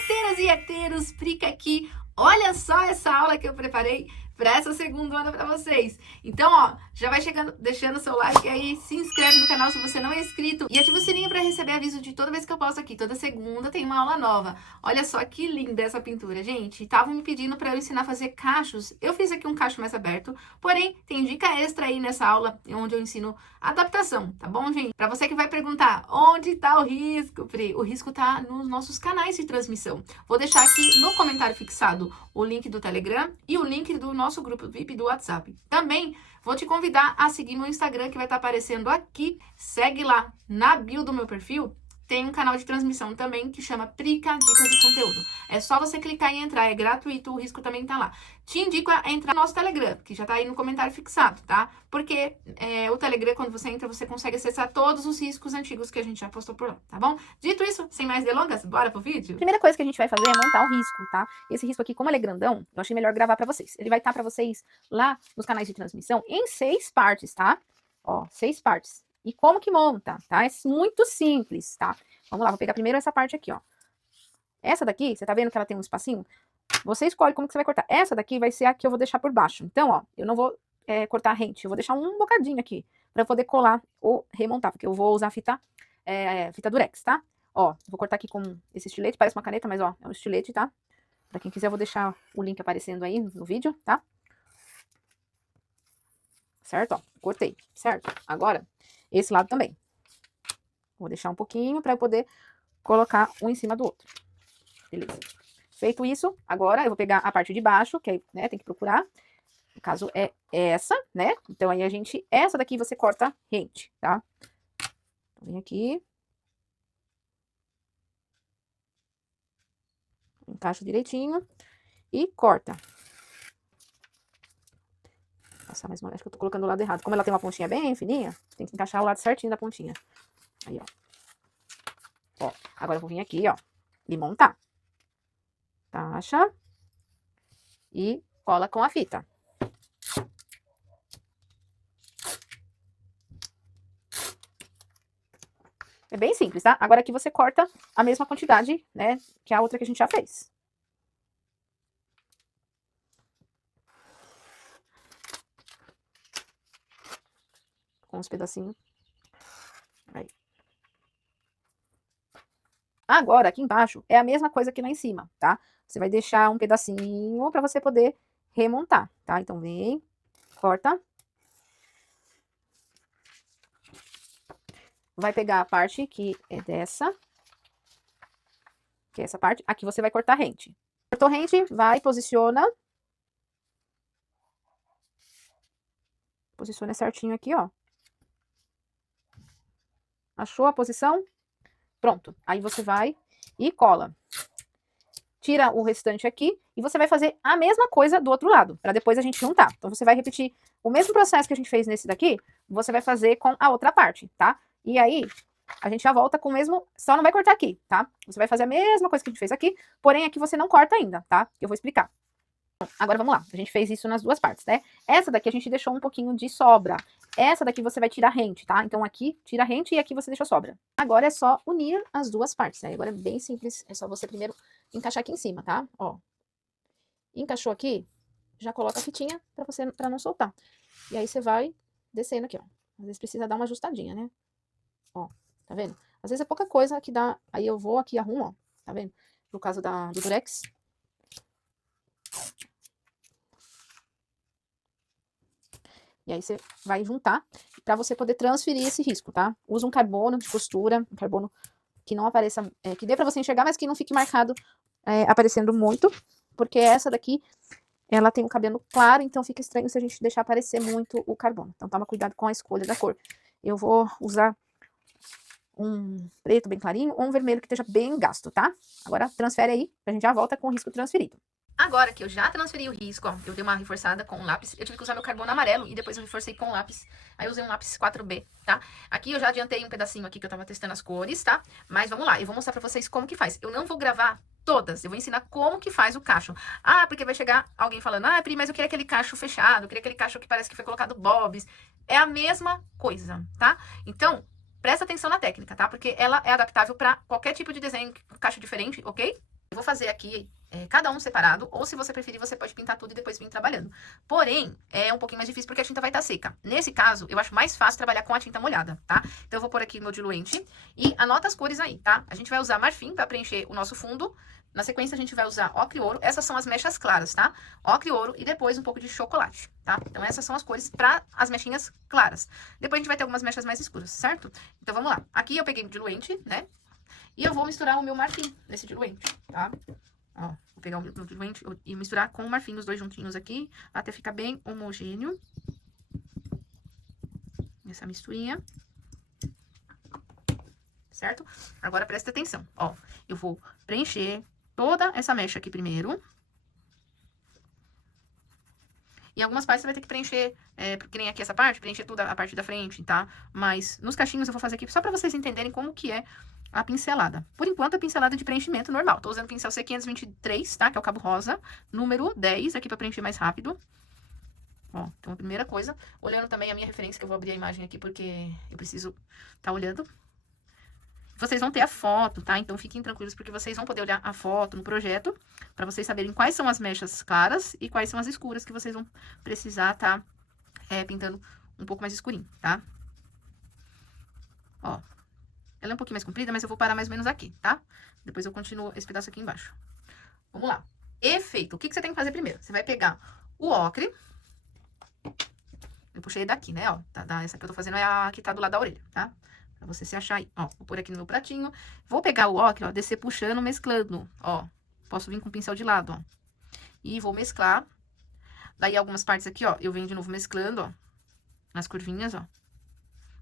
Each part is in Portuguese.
Arteiras e arteiros, Prica aqui. Olha só essa aula que eu preparei para essa segunda onda para vocês. Então, ó, já vai chegando, deixando seu like aí, se inscreve no canal se você não é inscrito e ativa o sininho para receber aviso de toda vez que eu posto aqui. Toda segunda tem uma aula nova. Olha só que linda essa pintura, gente. Estavam me pedindo para eu ensinar a fazer cachos. Eu fiz aqui um cacho mais aberto, porém tem dica extra aí nessa aula onde eu ensino adaptação, tá bom, gente? Para você que vai perguntar, onde tá o risco, Pri? O risco tá nos nossos canais de transmissão. Vou deixar aqui no comentário fixado o link do Telegram e o link do nosso grupo VIP do WhatsApp. Também vou te convidar a seguir meu Instagram, que vai estar aparecendo aqui. Segue lá na bio do meu perfil. Tem um canal de transmissão também que chama Prica Dicas de Conteúdo. É só você clicar em entrar, é gratuito, o risco também tá lá. Te indico a entrar no nosso Telegram, que já tá aí no comentário fixado, tá? Porque o Telegram, quando você entra, você consegue acessar todos os riscos antigos que a gente já postou por lá, tá bom? Dito isso, sem mais delongas, bora pro vídeo? Primeira coisa que a gente vai fazer é montar o risco, tá? Esse risco aqui, como ele é grandão, eu achei melhor gravar pra vocês. Ele vai estar pra vocês lá nos canais de transmissão em 6 partes, tá? Ó, 6 partes. E como que monta, tá? É muito simples, tá? Vamos lá, vou pegar primeiro essa parte aqui, ó. Essa daqui, você tá vendo que ela tem um espacinho? Você escolhe como que você vai cortar. Essa daqui vai ser a que eu vou deixar por baixo. Então, ó, eu não vou cortar rente, eu vou deixar um bocadinho aqui pra eu poder colar ou remontar, porque eu vou usar fita durex, tá? Ó, vou cortar aqui com esse estilete, parece uma caneta, mas ó, é um estilete, tá? Pra quem quiser, eu vou deixar o link aparecendo aí no vídeo, tá? Certo, ó, cortei, certo? Agora, esse lado também. Vou deixar um pouquinho pra eu poder colocar um em cima do outro. Beleza. Feito isso, agora eu vou pegar a parte de baixo, que aí, né, tem que procurar. No caso, é essa, né? Então, aí essa daqui você corta rente, tá? Então, vem aqui. Encaixa direitinho e corta. Passar mais uma, acho que eu tô colocando o lado errado. Como ela tem uma pontinha bem fininha, tem que encaixar o lado certinho da pontinha. Aí, ó. Ó, agora eu vou vir aqui, ó, e montar. Encaixa e cola com a fita. É bem simples, tá? Agora aqui você corta a mesma quantidade, né, que a outra que a gente já fez. Com uns pedacinhos. Aí. Agora, aqui embaixo, é a mesma coisa que lá em cima, tá? Você vai deixar um pedacinho pra você poder remontar, tá? Então, vem, corta. Vai pegar a parte que é dessa, que é essa parte. Aqui você vai cortar rente. Cortou rente, vai, posiciona. Posiciona certinho aqui, ó. Achou a posição? Pronto. Aí você vai e cola. Tira o restante aqui e você vai fazer a mesma coisa do outro lado, para depois a gente juntar. Então, você vai repetir o mesmo processo que a gente fez nesse daqui, você vai fazer com a outra parte, tá? E aí, a gente já volta com o mesmo, só não vai cortar aqui, tá? Você vai fazer a mesma coisa que a gente fez aqui, porém aqui você não corta ainda, tá? Eu vou explicar. Agora vamos lá, a gente fez isso nas duas partes, né? Essa daqui a gente deixou um pouquinho de sobra. Essa daqui você vai tirar rente, tá? Então aqui tira rente e aqui você deixa sobra. Agora é só unir as duas partes, né? Agora é bem simples, é só você primeiro encaixar aqui em cima, tá? Ó. Encaixou aqui, já coloca a fitinha pra não soltar. E aí você vai descendo aqui, ó. Às vezes precisa dar uma ajustadinha, né? Ó, tá vendo? Às vezes é pouca coisa que dá, aí eu vou aqui e arrumo, ó. Tá vendo? No caso do durex. E aí você vai juntar para você poder transferir esse risco, tá? Usa um carbono de costura, um carbono que não apareça, que dê para você enxergar, mas que não fique marcado aparecendo muito, porque essa daqui, ela tem um cabelo claro, então fica estranho se a gente deixar aparecer muito o carbono. Então toma cuidado com a escolha da cor. Eu vou usar um preto bem clarinho ou um vermelho que esteja bem gasto, tá? Agora transfere aí, a gente já volta com o risco transferido. Agora que eu já transferi o risco, ó, eu dei uma reforçada com um lápis, eu tive que usar meu carbono amarelo e depois eu reforcei com lápis, aí eu usei um lápis 4B, tá? Aqui eu já adiantei um pedacinho aqui que eu tava testando as cores, tá? Mas vamos lá, eu vou mostrar pra vocês como que faz. Eu não vou gravar todas, eu vou ensinar como que faz o cacho. Ah, porque vai chegar alguém falando, ah, Pri, mas eu queria aquele cacho fechado, eu queria aquele cacho que parece que foi colocado bobs. É a mesma coisa, tá? Então, presta atenção na técnica, tá? Porque ela é adaptável pra qualquer tipo de desenho, cacho diferente, ok? Eu vou fazer aqui cada um separado, ou se você preferir, você pode pintar tudo e depois vir trabalhando. Porém, é um pouquinho mais difícil porque a tinta vai estar seca. Nesse caso, eu acho mais fácil trabalhar com a tinta molhada, tá? Então, eu vou pôr aqui meu diluente e anota as cores aí, tá? A gente vai usar marfim para preencher o nosso fundo. Na sequência, a gente vai usar ocre e ouro. Essas são as mechas claras, tá? Ocre e ouro e depois um pouco de chocolate, tá? Então, essas são as cores para as mechinhas claras. Depois, a gente vai ter algumas mechas mais escuras, certo? Então, vamos lá. Aqui eu peguei o diluente, né? E eu vou misturar o meu marfim nesse diluente, tá? Ó, vou pegar o meu diluente e misturar com o marfim, os dois juntinhos aqui, até ficar bem homogêneo. Essa misturinha. Certo? Agora presta atenção, ó. Eu vou preencher toda essa mecha aqui primeiro. Em algumas partes você vai ter que preencher, que nem aqui essa parte, preencher toda a parte da frente, tá? Mas nos cachinhos eu vou fazer aqui só pra vocês entenderem como que é a pincelada. Por enquanto, a pincelada de preenchimento normal. Tô usando o pincel C523, tá? Que é o cabo rosa, número 10, aqui pra preencher mais rápido. Ó, então a primeira coisa, olhando também a minha referência, que eu vou abrir a imagem aqui porque eu preciso tá olhando. Vocês vão ter a foto, tá? Então, fiquem tranquilos, porque vocês vão poder olhar a foto no projeto, pra vocês saberem quais são as mechas claras e quais são as escuras que vocês vão precisar tá pintando um pouco mais escurinho, tá? Ó, ela é um pouquinho mais comprida, mas eu vou parar mais ou menos aqui, tá? Depois eu continuo esse pedaço aqui embaixo. Vamos lá. Efeito. O que você tem que fazer primeiro? Você vai pegar o ocre. Eu puxei daqui, né? Ó, essa que eu tô fazendo é a que tá do lado da orelha, tá? Pra você se achar aí. Ó, vou pôr aqui no meu pratinho. Vou pegar o ocre, ó, descer puxando, mesclando, ó. Posso vir com o pincel de lado, ó. E vou mesclar. Daí, algumas partes aqui, ó, eu venho de novo mesclando, ó. Nas curvinhas, ó.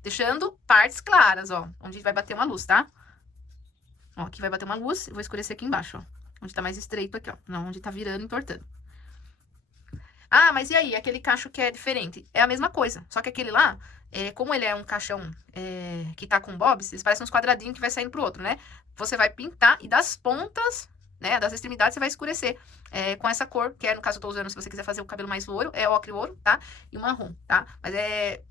Deixando partes claras, ó. Onde vai bater uma luz, tá? Ó, aqui vai bater uma luz. Eu vou escurecer aqui embaixo, ó. Onde tá mais estreito aqui, ó. Não, onde tá virando, entortando. Ah, mas e aí? Aquele cacho que é diferente? É a mesma coisa. Só que aquele lá, como ele é um caixão que tá com bobs, eles parecem uns quadradinhos que vai saindo pro outro, né? Você vai pintar e das pontas, né, das extremidades, você vai escurecer com essa cor, que no caso eu tô usando, se você quiser fazer o cabelo mais louro, é ocre ouro, tá? E o marrom, tá? Mas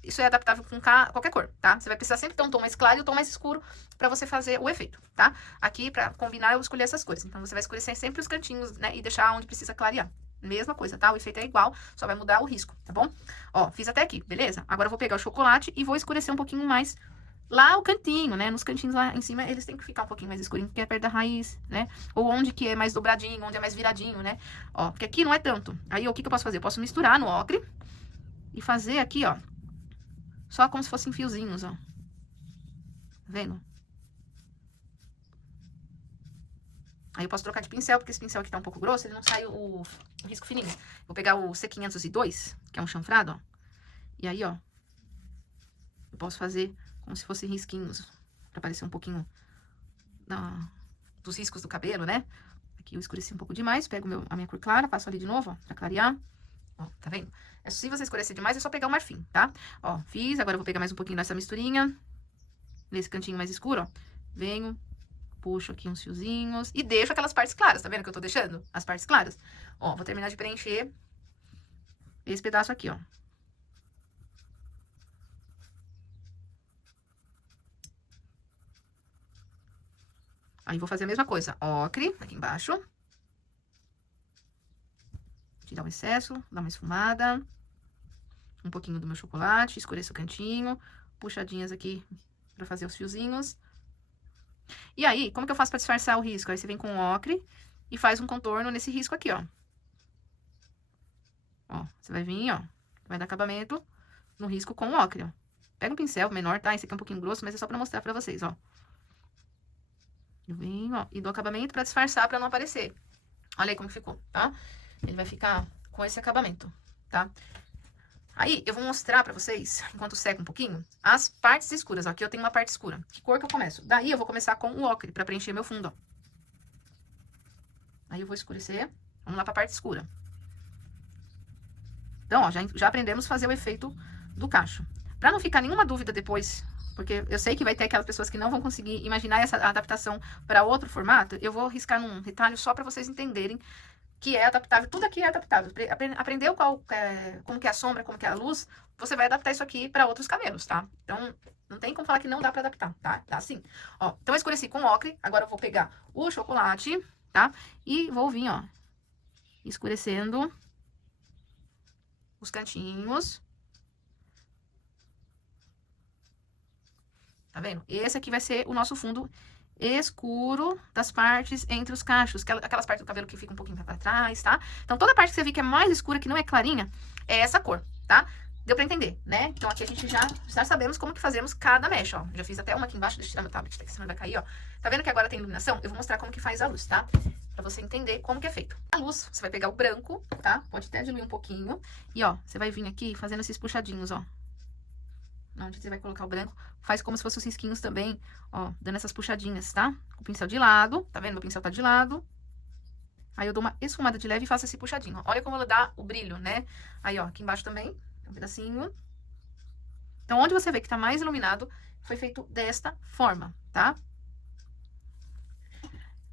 isso é adaptável com qualquer cor, tá? Você vai precisar sempre ter um tom mais claro e um tom mais escuro pra você fazer o efeito, tá? Aqui, pra combinar, eu escolhi essas cores. Então, você vai escurecer sempre os cantinhos, né, e deixar onde precisa clarear. Mesma coisa, tá? O efeito é igual, só vai mudar o risco, tá bom? Ó, fiz até aqui, beleza? Agora eu vou pegar o chocolate e vou escurecer um pouquinho mais lá o cantinho, né? Nos cantinhos lá em cima, eles têm que ficar um pouquinho mais escurinho, porque é perto da raiz, né? Ou onde que é mais dobradinho, onde é mais viradinho, né? Ó, porque aqui não é tanto. Aí, o que eu posso fazer? Eu posso misturar no ocre e fazer aqui, ó, só como se fossem fiozinhos, ó. Tá vendo? Aí eu posso trocar de pincel, porque esse pincel aqui tá um pouco grosso, ele não sai o risco fininho. Vou pegar o C502, que é um chanfrado, ó. E aí, ó, eu posso fazer como se fossem risquinhos, pra parecer um pouquinho dos riscos do cabelo, né? Aqui eu escureci um pouco demais, pego a minha cor clara, passo ali de novo, ó, pra clarear. Ó, tá vendo? Se você escurecer demais, é só pegar o marfim, tá? Ó, fiz, agora eu vou pegar mais um pouquinho dessa misturinha, nesse cantinho mais escuro, ó. Venho, puxo aqui uns fiozinhos e deixo aquelas partes claras, tá vendo que eu tô deixando? As partes claras. Ó, vou terminar de preencher esse pedaço aqui, ó. Aí, vou fazer a mesma coisa. Ocre, aqui embaixo. Tirar o excesso, dar uma esfumada. Um pouquinho do meu chocolate, escureço o cantinho. Puxadinhas aqui pra fazer os fiozinhos. E aí, como que eu faço pra disfarçar o risco? Aí, você vem com o ocre e faz um contorno nesse risco aqui, ó. Ó, você vai vir, ó, vai dar acabamento no risco com o ocre, ó. Pega um pincel menor, tá? Esse aqui é um pouquinho grosso, mas é só pra mostrar pra vocês, ó. Eu venho, ó, e dou acabamento pra disfarçar, pra não aparecer. Olha aí como ficou, tá? Ele vai ficar com esse acabamento, tá? Aí, eu vou mostrar pra vocês, enquanto seca um pouquinho, as partes escuras, ó. Aqui eu tenho uma parte escura. Que cor que eu começo? Daí, eu vou começar com o ocre, pra preencher meu fundo, ó. Aí, eu vou escurecer. Vamos lá pra parte escura. Então, ó, já aprendemos a fazer o efeito do cacho. Pra não ficar nenhuma dúvida depois, porque eu sei que vai ter aquelas pessoas que não vão conseguir imaginar essa adaptação para outro formato, eu vou riscar num retalho só pra vocês entenderem que é adaptável. Tudo aqui é adaptável. Aprendeu como que é a sombra, como que é a luz, você vai adaptar isso aqui pra outros cabelos, tá? Então, não tem como falar que não dá pra adaptar, tá? Dá sim. Ó, então eu escureci com ocre, agora eu vou pegar o chocolate tá? E vou vir, ó, escurecendo os cantinhos. Tá vendo? Esse aqui vai ser o nosso fundo escuro das partes entre os cachos, aquelas partes do cabelo que fica um pouquinho pra trás, tá? Então, toda parte que você vê que é mais escura, que não é clarinha, é essa cor, tá? Deu pra entender, né? Então, aqui a gente já sabemos como que fazemos cada mecha, ó. Já fiz até uma aqui embaixo, deixa eu tirar meu tablet, que senão vai cair, ó. Tá vendo que agora tem iluminação? Eu vou mostrar como que faz a luz, tá? Pra você entender como que é feito. A luz, você vai pegar o branco, tá? Pode até diluir um pouquinho. E, ó, você vai vir aqui fazendo esses puxadinhos, ó. Onde você vai colocar o branco, faz como se fossem os risquinhos também, ó, dando essas puxadinhas, tá? Com o pincel de lado, tá vendo? Meu pincel tá de lado. Aí eu dou uma esfumada de leve e faço esse puxadinho, ó. Olha como ela dá o brilho, né? Aí, ó, aqui embaixo também, um pedacinho. Então, onde você vê que tá mais iluminado, foi feito desta forma, tá?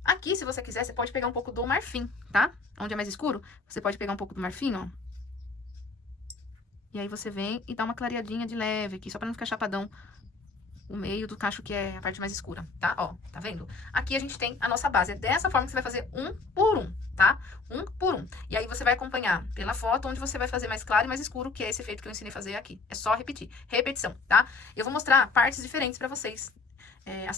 Aqui, se você quiser, você pode pegar um pouco do marfim, tá? Onde é mais escuro, você pode pegar um pouco do marfim, ó. E aí você vem e dá uma clareadinha de leve aqui, só pra não ficar chapadão o meio do cacho, que é a parte mais escura, tá? Ó, tá vendo? Aqui a gente tem a nossa base. É dessa forma que você vai fazer um por um, tá? Um por um. E aí você vai acompanhar pela foto, onde você vai fazer mais claro e mais escuro, que é esse efeito que eu ensinei a fazer aqui. É só repetir. Repetição, tá? Eu vou mostrar partes diferentes pra vocês.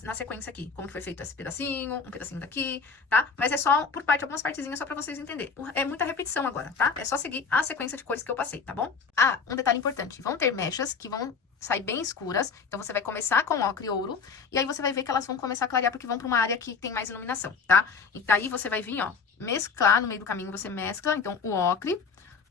Na sequência aqui, como que foi feito esse pedacinho, um pedacinho daqui, tá? Mas é só por parte, algumas partezinhas só pra vocês entenderem. É muita repetição agora, tá? É só seguir a sequência de cores que eu passei, tá bom? Ah, um detalhe importante. Vão ter mechas que vão sair bem escuras, então você vai começar com ocre e ouro, e aí você vai ver que elas vão começar a clarear porque vão pra uma área que tem mais iluminação, tá? E daí você vai vir, ó, mesclar no meio do caminho, você mescla, então, o ocre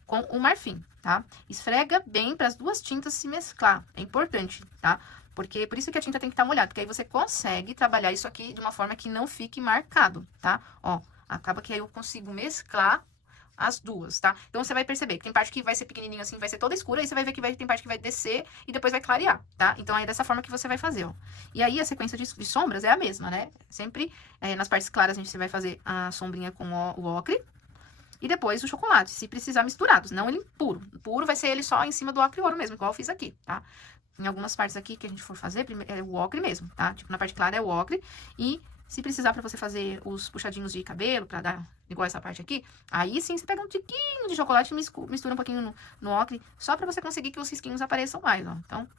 com o marfim, tá? Esfrega bem para as duas tintas se mesclar, é importante, tá? Porque por isso que a tinta tem que estar molhada, porque aí você consegue trabalhar isso aqui de uma forma que não fique marcado, tá? Ó, acaba que aí eu consigo mesclar as duas, tá? Então, você vai perceber que tem parte que vai ser pequenininho assim, vai ser toda escura, aí você vai ver que tem parte que vai descer e depois vai clarear, tá? Então, é dessa forma que você vai fazer, ó. E aí, a sequência de sombras é a mesma, né? Sempre, nas partes claras, a gente vai fazer a sombrinha com o ocre. E depois o chocolate, se precisar misturados, não ele puro. Puro vai ser ele só em cima do ocre e ouro mesmo, igual eu fiz aqui, tá? Em algumas partes aqui que a gente for fazer, é o ocre mesmo, tá? Tipo, na parte clara é o ocre. E se precisar pra você fazer os puxadinhos de cabelo, pra dar igual essa parte aqui, aí sim você pega um tiquinho de chocolate e mistura um pouquinho no ocre, só pra você conseguir que os risquinhos apareçam mais, ó. Então,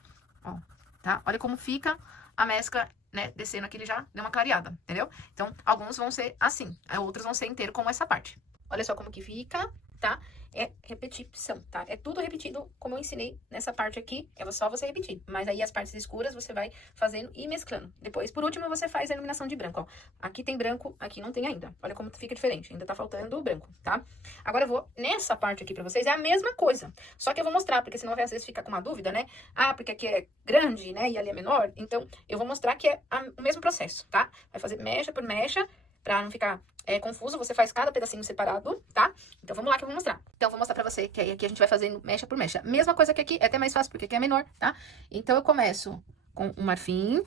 ó, tá? Olha como fica a mescla, né, descendo aqui, ele já deu uma clareada, entendeu? Então, alguns vão ser assim, outros vão ser inteiro como essa parte. Olha só como que fica, tá? É repetição, tá? É tudo repetido como eu ensinei nessa parte aqui, é só você repetir. Mas aí as partes escuras você vai fazendo e mesclando. Depois, por último, você faz a iluminação de branco, ó. Aqui tem branco, aqui não tem ainda. Olha como fica diferente, ainda tá faltando o branco, tá? Agora eu vou, nessa parte aqui pra vocês, é a mesma coisa. Só que eu vou mostrar, porque senão às vezes fica com uma dúvida, né? Ah, porque aqui é grande, né? E ali é menor. Então, eu vou mostrar que é o mesmo processo, tá? Vai fazer mecha por mecha, pra não ficar confuso, você faz cada pedacinho separado, tá? Então, vamos lá que eu vou mostrar. Então, eu vou mostrar pra você que aí aqui a gente vai fazendo mecha por mecha. Mesma coisa que aqui, é até mais fácil, porque aqui é menor, tá? Então, eu começo com o marfim.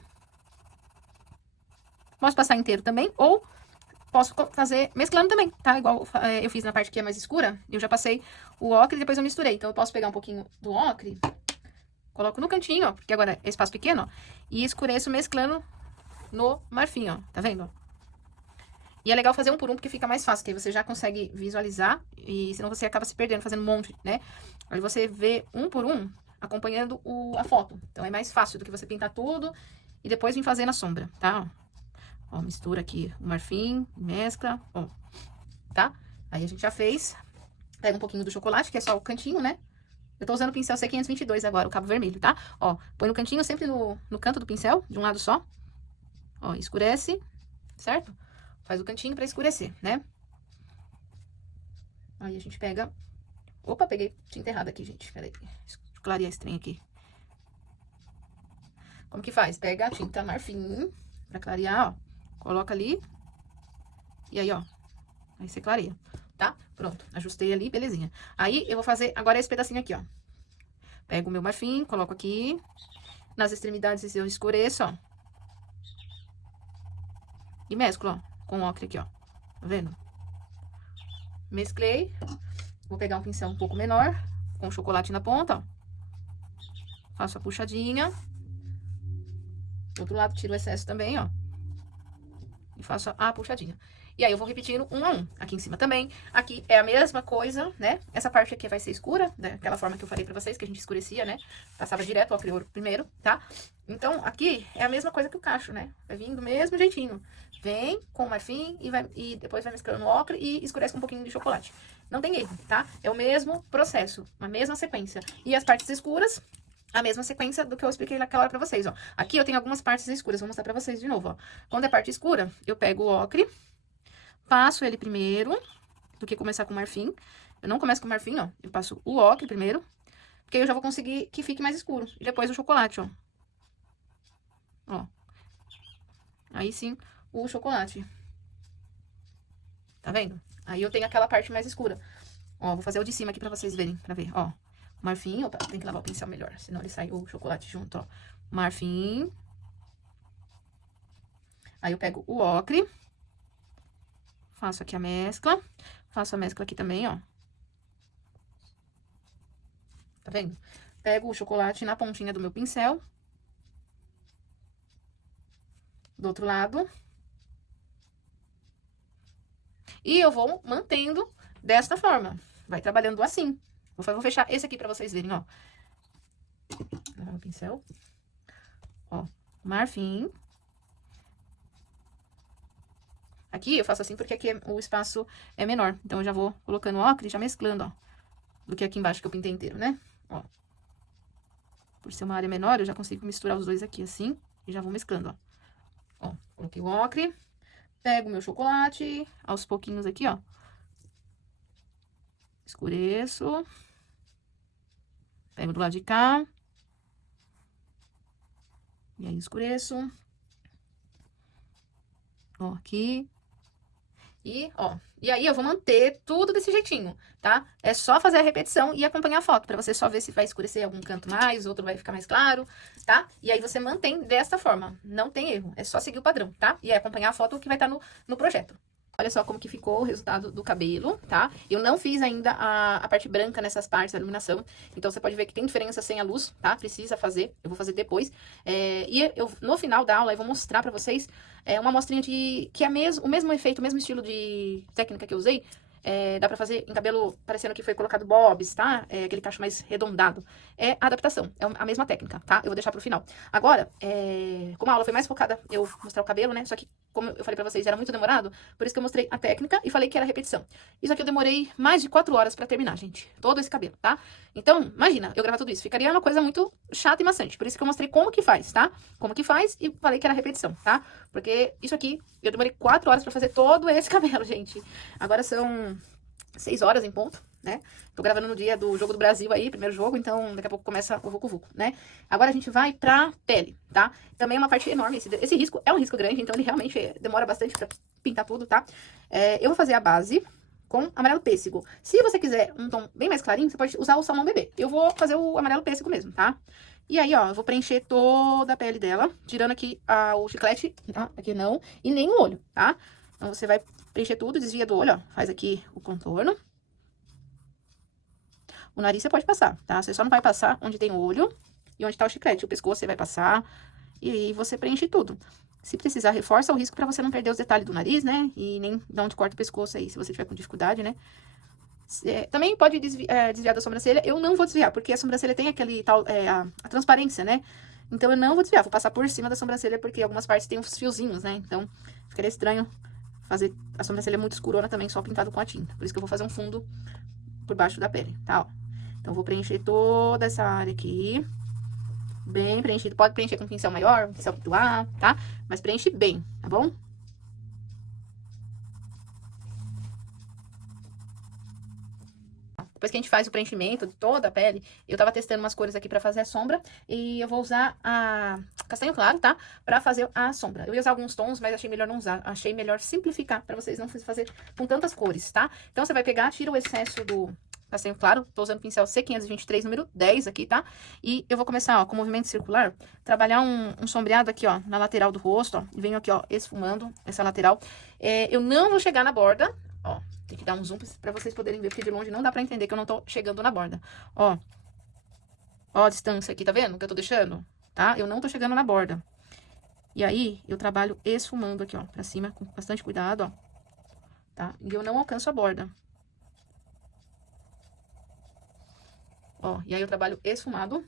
Posso passar inteiro também, ou posso fazer mesclando também, tá? Igual eu fiz na parte que é mais escura, eu já passei o ocre e depois eu misturei. Então, eu posso pegar um pouquinho do ocre, coloco no cantinho, ó, porque agora é espaço pequeno, ó, e escureço mesclando no marfim, ó, tá vendo? E é legal fazer um por um, porque fica mais fácil, que aí você já consegue visualizar, e senão você acaba se perdendo, fazendo um monte, né? Aí você vê um por um, acompanhando a foto. Então, é mais fácil do que você pintar tudo e depois vir fazendo a sombra, tá? Ó, mistura aqui o marfim, mescla, ó, tá? Aí a gente já fez. Pega um pouquinho do chocolate, que é só o cantinho, né? Eu tô usando o pincel C522 agora, o cabo vermelho, tá? Ó, põe no cantinho, sempre no canto do pincel, de um lado só. Ó, escurece, certo? Faz o cantinho pra escurecer, né? Aí a gente pega... Opa, peguei tinta errada aqui, gente. Peraí, deixa eu clarear esse trem aqui. Como que faz? Pega a tinta marfim pra clarear, ó. Coloca ali. E aí, ó. Aí você clareia, tá? Pronto, ajustei ali, belezinha. Aí, eu vou fazer agora esse pedacinho aqui, ó. Pego o meu marfim, coloco aqui. Nas extremidades eu escureço, ó. E mesclo, ó. Com o ocre aqui, ó. Tá vendo? Mesclei. Vou pegar um pincel um pouco menor, com chocolate na ponta, ó. Faço a puxadinha. Do outro lado, tiro o excesso também, ó. E faço a puxadinha. E aí eu vou repetindo um a um. Aqui em cima também. Aqui é a mesma coisa, né? Essa parte aqui vai ser escura, daquela forma que eu falei pra vocês, que a gente escurecia, né? Passava direto ao crioulo primeiro, tá? Então, aqui é a mesma coisa que o cacho, né? Vai vir do mesmo jeitinho. Vem com o marfim e depois vai mesclando o ocre e escurece com um pouquinho de chocolate. Não tem erro, tá? É o mesmo processo, a mesma sequência. E as partes escuras, a mesma sequência do que eu expliquei naquela hora pra vocês, ó. Aqui eu tenho algumas partes escuras, vou mostrar pra vocês de novo, ó. Quando é parte escura, eu pego o ocre, passo ele primeiro, do que começar com o marfim. Eu não começo com o marfim, ó. Eu passo o ocre primeiro, porque aí eu já vou conseguir que fique mais escuro. E depois o chocolate, ó. Ó. Aí sim, o chocolate. Tá vendo? Aí eu tenho aquela parte mais escura. Ó, vou fazer o de cima aqui pra vocês verem, pra ver, ó. Marfim, opa, tem que lavar o pincel melhor, senão ele sai o chocolate junto, ó. Marfim. Aí eu pego o ocre. Faço aqui a mescla. Faço a mescla aqui também, ó. Tá vendo? Pego o chocolate na pontinha do meu pincel. Do outro lado. E eu vou mantendo desta forma. Vai trabalhando assim. Vou fechar esse aqui pra vocês verem, ó. Lavar o pincel. Ó, marfim. Aqui eu faço assim porque aqui o espaço é menor. Então, eu já vou colocando o ocre e já mesclando, ó. Do que aqui embaixo que eu pintei inteiro, né? Ó. Por ser uma área menor, eu já consigo misturar os dois aqui assim. E já vou mesclando, ó. Ó, coloquei o ocre. Pego o meu chocolate, aos pouquinhos aqui, ó. Escureço. Pego do lado de cá. E aí, escureço. Ó, aqui. E, ó, e aí eu vou manter tudo desse jeitinho, tá? É só fazer a repetição e acompanhar a foto, pra você só ver se vai escurecer algum canto mais, outro vai ficar mais claro, tá? E aí você mantém desta forma, não tem erro, é só seguir o padrão, tá? E aí acompanhar a foto que vai estar no projeto. Olha só como que ficou o resultado do cabelo, tá? Eu não fiz ainda a parte branca nessas partes da iluminação, então você pode ver que tem diferença sem a luz, tá? Precisa fazer, eu vou fazer depois. E eu, no final da aula, eu vou mostrar pra vocês uma amostrinha de... que é o mesmo efeito, o mesmo estilo de técnica que eu usei. Dá pra fazer em cabelo parecendo que foi colocado bobs, tá? Aquele cacho mais arredondado. É a adaptação, é a mesma técnica, tá? Eu vou deixar pro final. Agora, como a aula foi mais focada eu mostrar o cabelo, né? Só que, como eu falei pra vocês, era muito demorado, por isso que eu mostrei a técnica e falei que era repetição. Isso aqui eu demorei mais de 4 horas pra terminar, gente. Todo esse cabelo, tá? Então, imagina, eu gravar tudo isso. Ficaria uma coisa muito chata e maçante. Por isso que eu mostrei como que faz, tá? Como que faz e falei que era repetição, tá? Porque isso aqui, eu demorei 4 horas pra fazer todo esse cabelo, gente. Agora são 6 horas em ponto, né? Tô gravando no dia do Jogo do Brasil aí, primeiro jogo, então daqui a pouco começa o Vucu Vucu, né? Agora a gente vai pra pele, tá? Também é uma parte enorme, esse risco é um risco grande, então ele realmente demora bastante pra pintar tudo, tá? Eu vou fazer a base com amarelo pêssego. Se você quiser um tom bem mais clarinho, você pode usar o salmão bebê. Eu vou fazer o amarelo pêssego mesmo, tá? E aí, ó, eu vou preencher toda a pele dela, tirando aqui o chiclete, aqui não, e nem o olho, tá? Então, você vai preencher tudo, desvia do olho, ó, faz aqui o contorno. O nariz você pode passar, tá? Você só não vai passar onde tem o olho e onde tá o chiclete. O pescoço você vai passar e aí você preenche tudo. Se precisar, reforça o risco pra você não perder os detalhes do nariz, né? E nem dar onde corta o pescoço aí, se você tiver com dificuldade, né? Também pode desviar da sobrancelha. Eu não vou desviar, porque a sobrancelha tem aquele tal, a transparência, né? Então, eu não vou desviar. Vou passar por cima da sobrancelha, porque algumas partes tem uns fiozinhos, né? Então, ficaria estranho fazer a sobrancelha muito escurona também, só pintado com a tinta. Por isso que eu vou fazer um fundo por baixo da pele, tá? Ó. Então, vou preencher toda essa área aqui. Bem preenchido. Pode preencher com um pincel maior, um pincel A, tá? Mas preenche bem, tá bom? Depois que a gente faz o preenchimento de toda a pele, eu tava testando umas cores aqui pra fazer a sombra. E eu vou usar a castanho claro, tá? Pra fazer a sombra. Eu ia usar alguns tons, mas achei melhor não usar. Achei melhor simplificar pra vocês não fazer com tantas cores, tá? Então, você vai pegar, tira o excesso do castanho claro. Tô usando o pincel C523, número 10 aqui, tá? E eu vou começar, ó, com movimento circular, trabalhar um sombreado aqui, ó, na lateral do rosto, ó. E venho aqui, ó, esfumando essa lateral. Eu não vou chegar na borda, ó. Tem que dar um zoom pra vocês poderem ver, porque de longe não dá pra entender que eu não tô chegando na borda. Ó. Ó a distância aqui, tá vendo que eu tô deixando? Tá? Eu não tô chegando na borda. E aí, eu trabalho esfumando aqui, ó, pra cima, com bastante cuidado, ó. tá? E eu não alcanço a borda. Ó, e aí eu trabalho esfumado.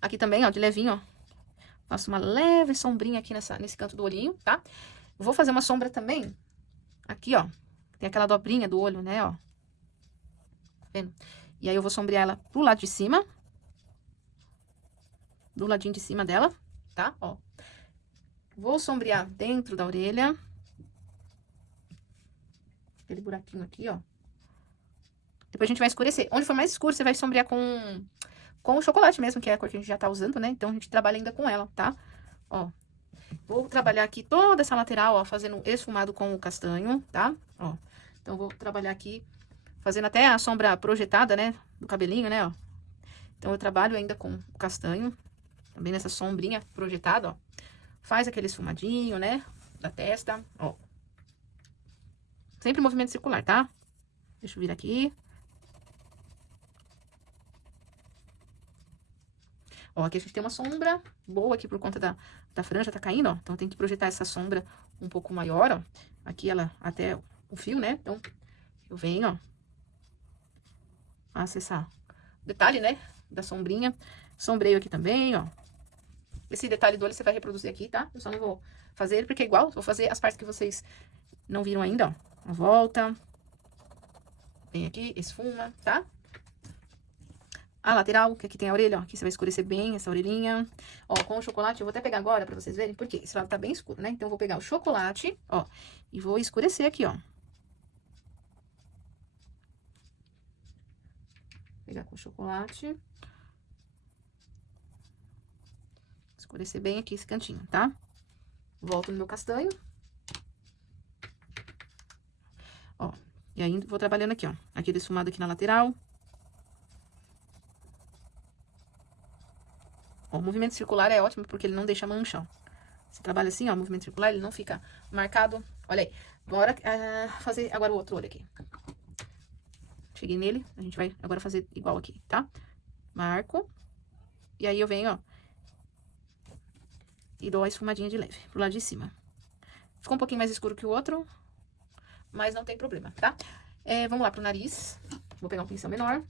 Aqui também, ó, de levinho, ó. Faço uma leve sombrinha aqui nesse canto do olhinho, tá? Vou fazer uma sombra também aqui, ó. Tem aquela dobrinha do olho, né, ó. Tá vendo? E aí eu vou sombrear ela pro lado de cima. Do ladinho de cima dela, tá? Ó. Vou sombrear dentro da orelha. Aquele buraquinho aqui, ó. Depois a gente vai escurecer. Onde for mais escuro, você vai sombrear com o chocolate mesmo, que é a cor que a gente já tá usando, né? Então, a gente trabalha ainda com ela, tá? Ó. Vou trabalhar aqui toda essa lateral, ó, fazendo esfumado com o castanho, tá? Ó. Então, vou trabalhar aqui, fazendo até a sombra projetada, né? Do cabelinho, né, ó. Então, eu trabalho ainda com o castanho. Também nessa sombrinha projetada, ó. Faz aquele esfumadinho, né? Da testa, ó. Sempre movimento circular, tá? Deixa eu vir aqui. Ó, aqui a gente tem uma sombra boa aqui por conta da franja tá caindo, ó. Então, tem que projetar essa sombra um pouco maior, ó. Aqui ela até o fio, né? Então, eu venho, ó. Acessar detalhe, né? Da sombrinha. Sombreio aqui também, ó. Esse detalhe do olho você vai reproduzir aqui, tá? Eu só não vou fazer ele porque é igual. Vou fazer as partes que vocês não viram ainda, ó. A volta. Vem aqui, esfuma, tá? A lateral, que aqui tem a orelha, ó. Aqui você vai escurecer bem essa orelhinha. Ó, com o chocolate, eu vou até pegar agora pra vocês verem. Porque esse lado tá bem escuro, né? Então, eu vou pegar o chocolate, ó. E vou escurecer aqui, ó. Vou pegar com o chocolate. Escurecer bem aqui esse cantinho, tá? Volto no meu castanho. Ó, e aí vou trabalhando aqui, ó. Aquele esfumado aqui na lateral. Ó, o movimento circular é ótimo porque ele não deixa mancha, ó. Você trabalha assim, ó, movimento circular, ele não fica marcado. Olha aí. Bora fazer agora o outro olho aqui. Cheguei nele, a gente vai agora fazer igual aqui, tá? Marco. E aí eu venho, ó. E dou a esfumadinha de leve pro lado de cima. Ficou um pouquinho mais escuro que o outro, mas não tem problema, tá? Vamos lá pro nariz. Vou pegar um pincel menor.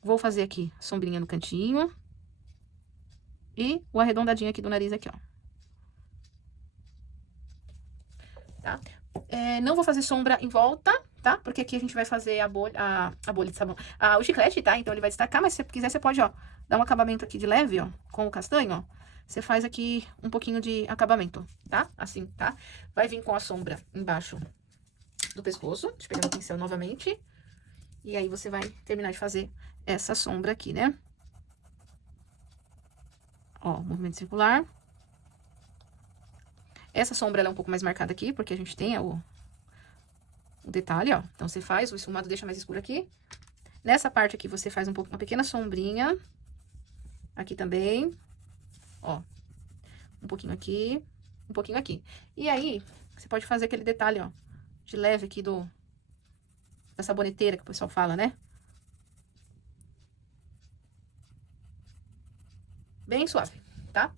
Vou fazer aqui sombrinha no cantinho. E o arredondadinho aqui do nariz aqui, ó. Tá? Não vou fazer sombra em volta, tá? Porque aqui a gente vai fazer a bolha de sabão. O chiclete, tá? Então ele vai destacar, mas se você quiser, você pode, ó, dar um acabamento aqui de leve, ó, com o castanho, ó. Você faz aqui um pouquinho de acabamento, tá? Assim, tá? Vai vir com a sombra embaixo do pescoço. Deixa eu pegar o pincel novamente. E aí, você vai terminar de fazer essa sombra aqui, né? Ó, movimento circular. Essa sombra, ela é um pouco mais marcada aqui, porque a gente tem o detalhe, ó. Então, você faz, o esfumado deixa mais escuro aqui. Nessa parte aqui, você faz uma pequena sombrinha. Aqui também. Ó, um pouquinho aqui, um pouquinho aqui. E aí, você pode fazer aquele detalhe, ó, de leve aqui da saboneteira, que o pessoal fala, né? Bem suave, tá?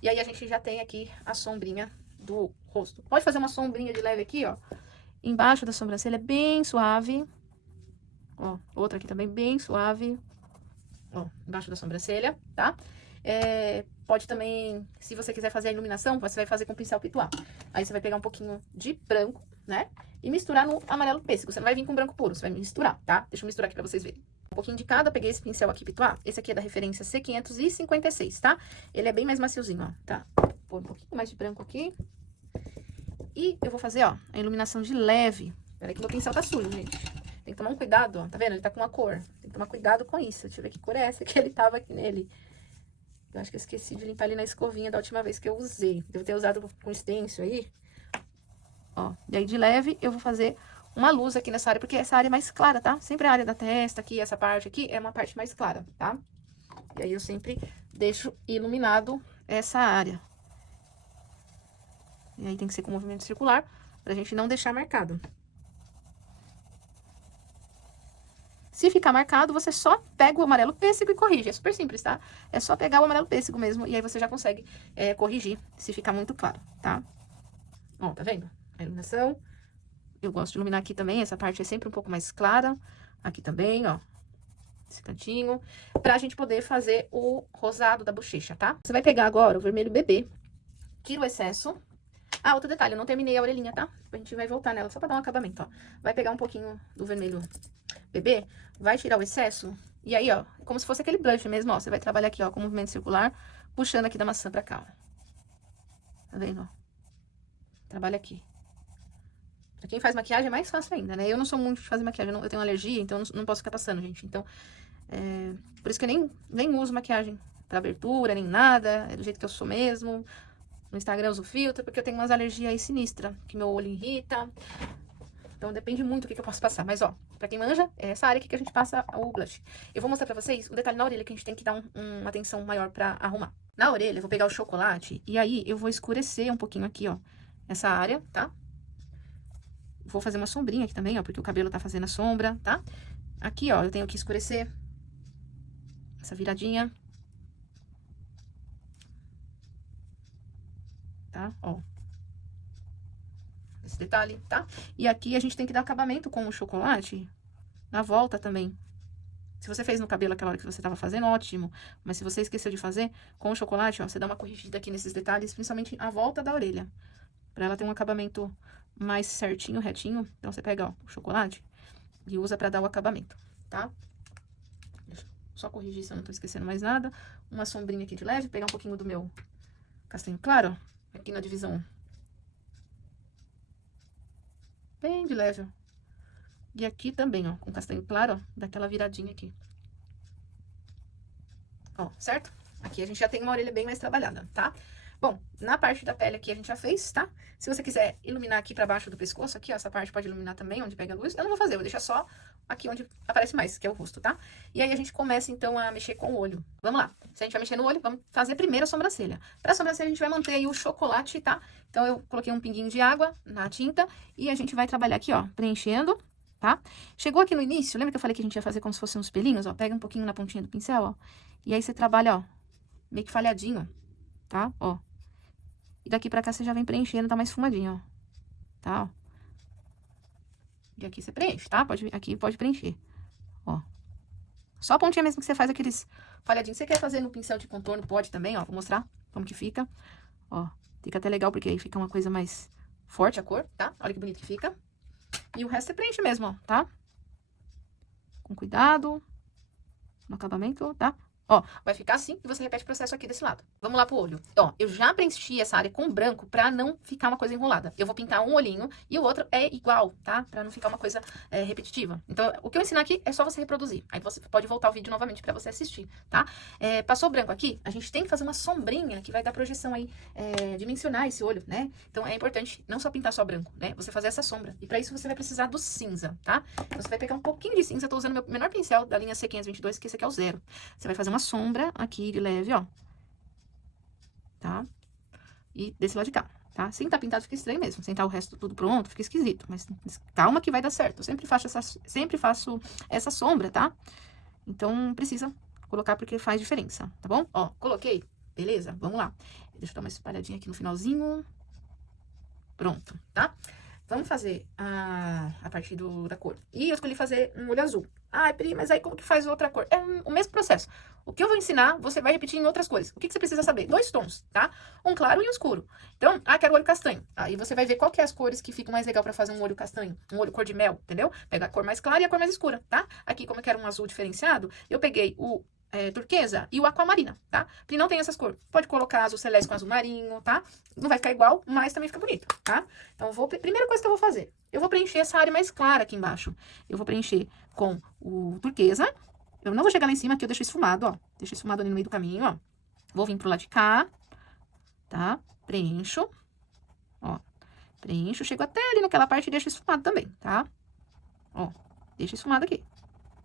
E aí, a gente já tem aqui a sombrinha do rosto. Pode fazer uma sombrinha de leve aqui, ó, embaixo da sobrancelha, bem suave. Ó, outra aqui também, bem suave. Ó, embaixo da sobrancelha, tá? Pode também, se você quiser fazer a iluminação, você vai fazer com pincel pituá. Aí você vai pegar um pouquinho de branco, né? E misturar no amarelo pêssego. Você não vai vir com branco puro, você vai misturar, tá? Deixa eu misturar aqui pra vocês verem. Um pouquinho de cada, peguei esse pincel aqui pituá. Esse aqui é da referência C556, tá? Ele é bem mais maciozinho, ó, tá? Vou pôr um pouquinho mais de branco aqui. E eu vou fazer, ó, a iluminação de leve. Peraí que meu pincel tá sujo, gente. Tem que tomar um cuidado, ó. Tá vendo? Ele tá com uma cor. Tem que tomar cuidado com isso. Deixa eu ver que cor é essa que ele tava aqui nele. Eu acho que eu esqueci de limpar ele na escovinha da última vez que eu usei. Devo ter usado com stencil aí. Ó, e aí de leve eu vou fazer uma luz aqui nessa área, porque essa área é mais clara, tá? Sempre a área da testa aqui, essa parte aqui, é uma parte mais clara, tá? E aí eu sempre deixo iluminado essa área. E aí tem que ser com movimento circular, pra gente não deixar marcado. Se ficar marcado, você só pega o amarelo pêssego e corrige. É super simples, tá? É só pegar o amarelo pêssego mesmo e aí você já consegue corrigir se ficar muito claro, tá? Ó, tá vendo? A iluminação Eu gosto de iluminar aqui também, essa parte é sempre um pouco mais clara. Aqui também, ó. Esse cantinho. Pra gente poder fazer o rosado da bochecha, tá? Você vai pegar agora o vermelho bebê. Tira o excesso. Ah, outro detalhe, eu não terminei a orelhinha, tá? A gente vai voltar nela só pra dar um acabamento, ó. Vai pegar um pouquinho do vermelho bebê, vai tirar o excesso. E aí, ó, como se fosse aquele blush mesmo, ó. Você vai trabalhar aqui, ó, com movimento circular, puxando aqui da maçã pra cá, ó. Tá vendo, ó? Trabalha aqui. Pra quem faz maquiagem é mais fácil ainda, né? Eu não sou muito de fazer maquiagem, eu tenho alergia, então não posso ficar passando, gente. Então, por isso que eu nem uso maquiagem pra abertura, nem nada. É do jeito que eu sou mesmo. No Instagram eu uso filtro, porque eu tenho umas alergias aí sinistras, que meu olho irrita. Então depende muito do que eu posso passar. Mas, ó, pra quem manja, é essa área aqui que a gente passa o blush. Eu vou mostrar pra vocês o detalhe na orelha, que a gente tem que dar uma atenção maior pra arrumar. Na orelha, eu vou pegar o chocolate, e aí eu vou escurecer um pouquinho aqui, ó, essa área, tá? Vou fazer uma sombrinha aqui também, ó, porque o cabelo tá fazendo a sombra, tá? Aqui, ó, eu tenho que escurecer essa viradinha. Tá? Ó. Esse detalhe, tá? E aqui a gente tem que dar acabamento com o chocolate na volta também. Se você fez no cabelo aquela hora que você tava fazendo, ótimo. Mas se você esqueceu de fazer, com o chocolate, ó, você dá uma corrigida aqui nesses detalhes, principalmente a volta da orelha. Pra ela ter um acabamento mais certinho, retinho. Então, você pega, ó, o chocolate e usa pra dar o acabamento, tá? Deixa eu só corrigir se eu não tô esquecendo mais nada. Uma sombrinha aqui de leve, pegar um pouquinho do meu castanho claro, ó. Aqui na divisão. Bem de leve, ó. E aqui também, ó, com castanho claro, ó, daquela viradinha aqui. Ó, certo? Aqui a gente já tem uma orelha bem mais trabalhada, tá? Bom, na parte da pele aqui a gente já fez, tá? Se você quiser iluminar aqui pra baixo do pescoço, aqui, ó, essa parte pode iluminar também, onde pega a luz. Eu não vou fazer, eu vou deixar só aqui onde aparece mais, que é o rosto, tá? E aí a gente começa, então, a mexer com o olho. Vamos lá. Se a gente vai mexer no olho, vamos fazer primeiro a sobrancelha. Pra sobrancelha, a gente vai manter aí o chocolate, tá? Então, eu coloquei um pinguinho de água na tinta e a gente vai trabalhar aqui, ó, preenchendo, tá? Chegou aqui no início, lembra que eu falei que a gente ia fazer como se fossem uns pelinhos, ó? Pega um pouquinho na pontinha do pincel, ó. E aí você trabalha, ó, meio que falhadinho, tá? Ó. E daqui pra cá você já vem preenchendo, tá mais esfumadinho, ó. Tá, ó. E aqui você preenche, tá? Aqui pode preencher, ó. Só a pontinha mesmo que você faz aqueles falhadinhos. Você quer fazer no pincel de contorno, pode também, ó. Vou mostrar como que fica. Ó, fica até legal, porque aí fica uma coisa mais forte a cor, tá? Olha que bonito que fica. E o resto você preenche mesmo, ó, tá? Com cuidado. No acabamento, tá? Ó, vai ficar assim e você repete o processo aqui desse lado. Vamos lá pro olho. Ó, eu já preenchi essa área com branco pra não ficar uma coisa enrolada. Eu vou pintar um olhinho e o outro é igual, tá? Pra não ficar uma coisa repetitiva. Então, o que eu ensinar aqui é só você reproduzir. Aí você pode voltar o vídeo novamente pra você assistir, tá? Passou o branco aqui, a gente tem que fazer uma sombrinha que vai dar projeção aí, dimensionar esse olho, né? Então, é importante não só pintar só branco, né? Você fazer essa sombra. E pra isso você vai precisar do cinza, tá? Então, você vai pegar um pouquinho de cinza. Eu tô usando meu menor pincel da linha C522, que esse aqui é o 0. Você vai fazer uma sombra aqui de leve, ó. Tá? E desse lado de cá, tá? Sem tá pintado fica estranho mesmo. Sem tá o resto tudo pronto, fica esquisito. Mas calma que vai dar certo. Eu sempre faço essa sombra, tá? Então, precisa colocar porque faz diferença, tá bom? Ó, coloquei. Beleza? Vamos lá. Deixa eu dar uma espalhadinha aqui no finalzinho. Pronto, tá? Vamos fazer a parte da cor. E eu escolhi fazer um olho azul. Ai, Pri, mas aí como que faz outra cor? É o mesmo processo. O que eu vou ensinar, você vai repetir em outras coisas. O que você precisa saber? 2 tons, tá? Um claro e um escuro. Então, quero olho castanho. Aí você vai ver qual que é as cores que ficam mais legal pra fazer um olho castanho. Um olho cor de mel, entendeu? Pega a cor mais clara e a cor mais escura, tá? Aqui, como eu quero um azul diferenciado, eu peguei o turquesa e o aquamarina, tá? Pri não tem essas cores. Pode colocar azul celeste com azul marinho, tá? Não vai ficar igual, mas também fica bonito, tá? Então, primeira coisa que eu vou fazer, eu vou preencher essa área mais clara aqui embaixo. Eu vou preencher com o turquesa. Eu não vou chegar lá em cima, aqui eu deixo esfumado, ó. Deixo esfumado ali no meio do caminho, ó. Vou vir pro lado de cá, tá? Preencho, ó. Preencho, chego até ali naquela parte e deixo esfumado também, tá? Ó, deixa esfumado aqui,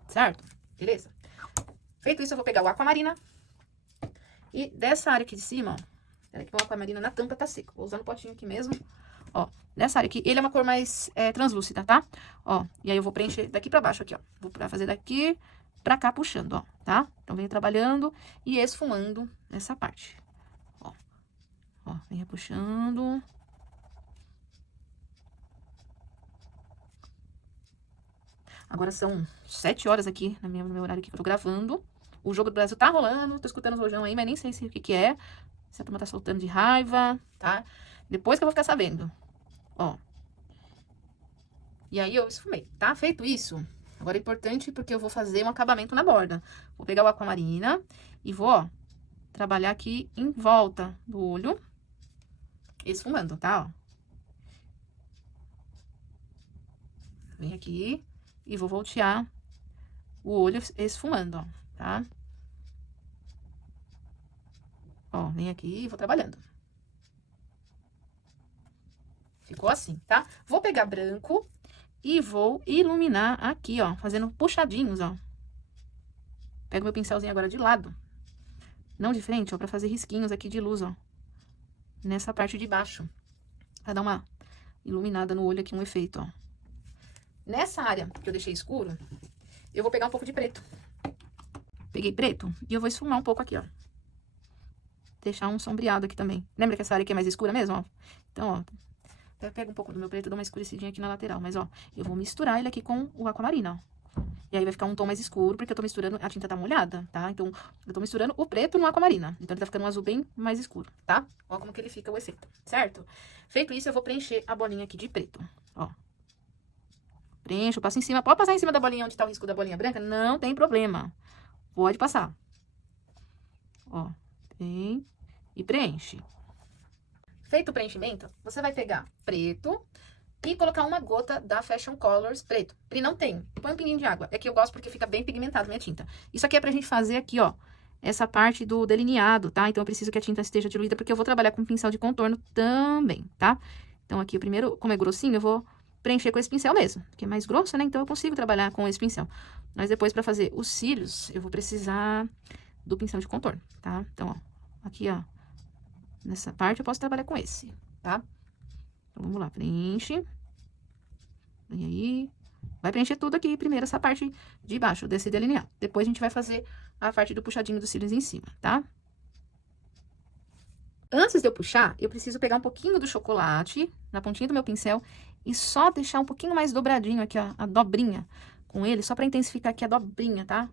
certo? Beleza? Feito isso, eu vou pegar o aquamarina. E dessa área aqui de cima, ó. Peraí que o aquamarina na tampa tá seco. Vou usar no potinho aqui mesmo. Ó, nessa área aqui, ele é uma cor mais translúcida, tá? Ó, e aí eu vou preencher daqui pra baixo aqui, ó. Vou fazer daqui pra cá puxando, ó, tá? Então, venho trabalhando e esfumando essa parte. Ó, ó, venha puxando. Agora são 7 horas aqui, no meu horário aqui que eu tô gravando. O jogo do Brasil tá rolando, tô escutando os rojão aí, mas nem sei o que que é. Se a turma tá soltando de raiva, tá? Depois que eu vou ficar sabendo. Ó. E aí eu esfumei, tá? Feito isso, agora é importante porque eu vou fazer um acabamento na borda. Vou pegar o aquamarina e vou, ó, trabalhar aqui em volta do olho, esfumando, tá? Ó. Vem aqui e vou voltear o olho esfumando, ó, tá? Ó, vem aqui e vou trabalhando. Ficou assim, tá? Vou pegar branco e vou iluminar aqui, ó, fazendo puxadinhos, ó. Pego meu pincelzinho agora de lado, não de frente, ó, pra fazer risquinhos aqui de luz, ó. Nessa parte de baixo. Pra dar uma iluminada no olho aqui, um efeito, ó. Nessa área que eu deixei escuro, eu vou pegar um pouco de preto. Peguei preto e eu vou esfumar um pouco aqui, ó. Deixar um sombreado aqui também. Lembra que essa área aqui é mais escura mesmo, ó? Então, ó, eu pego um pouco do meu preto e dou uma escurecidinha aqui na lateral. Mas, ó, eu vou misturar ele aqui com o aquamarina, ó. E aí vai ficar um tom mais escuro, porque eu tô misturando, a tinta tá molhada, tá? Então, eu tô misturando o preto no aquamarina. Então, ele tá ficando um azul bem mais escuro, tá? Ó como que ele fica o efeito, certo? Feito isso, eu vou preencher a bolinha aqui de preto, ó. Preencho, passo em cima. Pode passar em cima da bolinha onde tá o risco da bolinha branca? Não tem problema. Pode passar. Ó, vem e preenche. Feito o preenchimento, você vai pegar preto e colocar uma gota da Fashion Colors preto. Pri, não tem. Põe um pinguinho de água. É que eu gosto porque fica bem pigmentado minha tinta. Isso aqui é pra gente fazer aqui, ó, essa parte do delineado, tá? Então, eu preciso que a tinta esteja diluída porque eu vou trabalhar com pincel de contorno também, tá? Então, aqui, o primeiro, como é grossinho, eu vou preencher com esse pincel mesmo, que é mais grosso, né? Então, eu consigo trabalhar com esse pincel. Mas depois, pra fazer os cílios, eu vou precisar do pincel de contorno, tá? Então, ó, aqui, ó, nessa parte eu posso trabalhar com esse, tá? Então, vamos lá, preenche. Vem aí. Vai preencher tudo aqui primeiro, essa parte de baixo desse delineado. Depois a gente vai fazer a parte do puxadinho dos cílios em cima, tá? Antes de eu puxar, eu preciso pegar um pouquinho do chocolate na pontinha do meu pincel e só deixar um pouquinho mais dobradinho aqui, ó, a dobrinha com ele, só pra intensificar aqui a dobrinha, tá?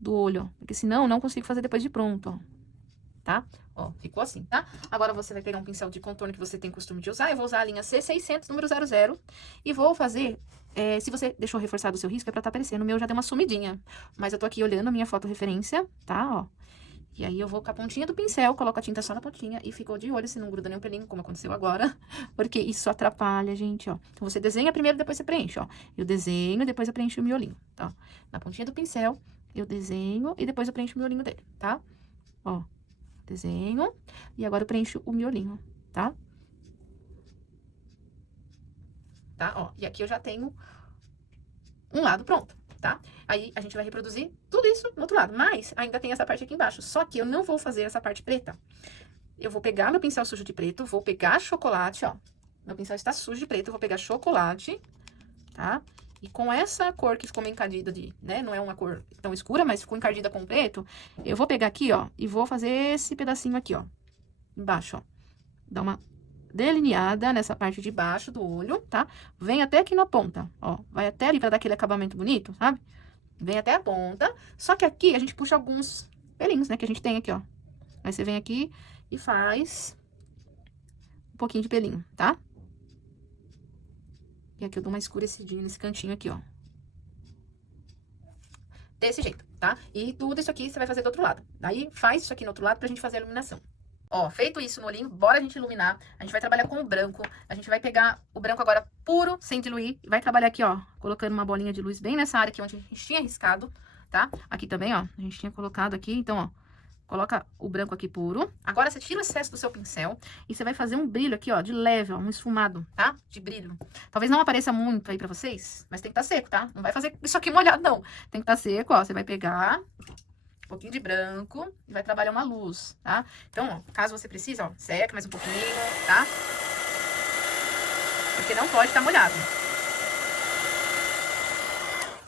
Do olho, ó, porque senão eu não consigo fazer depois de pronto, ó. Tá? Ó, ficou assim, tá? Agora você vai pegar um pincel de contorno que você tem costume de usar. Eu vou usar a linha C600, número 00. E vou fazer, se você deixou reforçado o seu risco, é pra tá aparecendo. O meu já deu uma sumidinha. Mas eu tô aqui olhando a minha foto referência, tá? Ó. E aí eu vou com a pontinha do pincel, coloco a tinta só na pontinha e ficou de olho se não gruda nenhum pelinho, como aconteceu agora. Porque isso atrapalha, gente, ó. Então, você desenha primeiro, depois você preenche, ó. Eu desenho, depois eu preencho o miolinho, tá? Na pontinha do pincel, eu desenho e depois eu preencho o miolinho dele, tá? Ó. Desenho, e agora eu preencho o miolinho, tá? Tá, ó, e aqui eu já tenho um lado pronto, tá? Aí, a gente vai reproduzir tudo isso no outro lado, mas ainda tem essa parte aqui embaixo, só que eu não vou fazer essa parte preta. Eu vou pegar meu pincel sujo de preto, vou pegar chocolate, ó, meu pincel está sujo de preto, eu vou pegar chocolate, tá? E com essa cor que ficou meio encardida de, né, não é uma cor tão escura, mas ficou encardida com preto, eu vou pegar aqui, ó, e vou fazer esse pedacinho aqui, ó, embaixo, ó. Dar uma delineada nessa parte de baixo do olho, tá? Vem até aqui na ponta, ó, vai até ali pra dar aquele acabamento bonito, sabe? Vem até a ponta, só que aqui a gente puxa alguns pelinhos, né, que a gente tem aqui, ó. Aí você vem aqui e faz um pouquinho de pelinho, tá? E aqui eu dou uma escurecidinha nesse cantinho aqui, ó. Desse jeito, tá? E tudo isso aqui você vai fazer do outro lado. Daí, faz isso aqui no outro lado pra gente fazer a iluminação. Ó, feito isso no olhinho, bora a gente iluminar. A gente vai trabalhar com o branco. A gente vai pegar o branco agora puro, sem diluir. E vai trabalhar aqui, ó, colocando uma bolinha de luz bem nessa área aqui onde a gente tinha riscado, tá? Aqui também, ó, a gente tinha colocado aqui. Então, ó, coloca o branco aqui puro. Agora, você tira o excesso do seu pincel e você vai fazer um brilho aqui, ó, de leve, ó, um esfumado, tá? De brilho. Talvez não apareça muito aí pra vocês, mas tem que estar seco, tá? Não vai fazer isso aqui molhado, não. Tem que estar seco, ó. Você vai pegar um pouquinho de branco e vai trabalhar uma luz, tá? Então, ó, caso você precise, ó, seca mais um pouquinho, tá? Porque não pode estar molhado.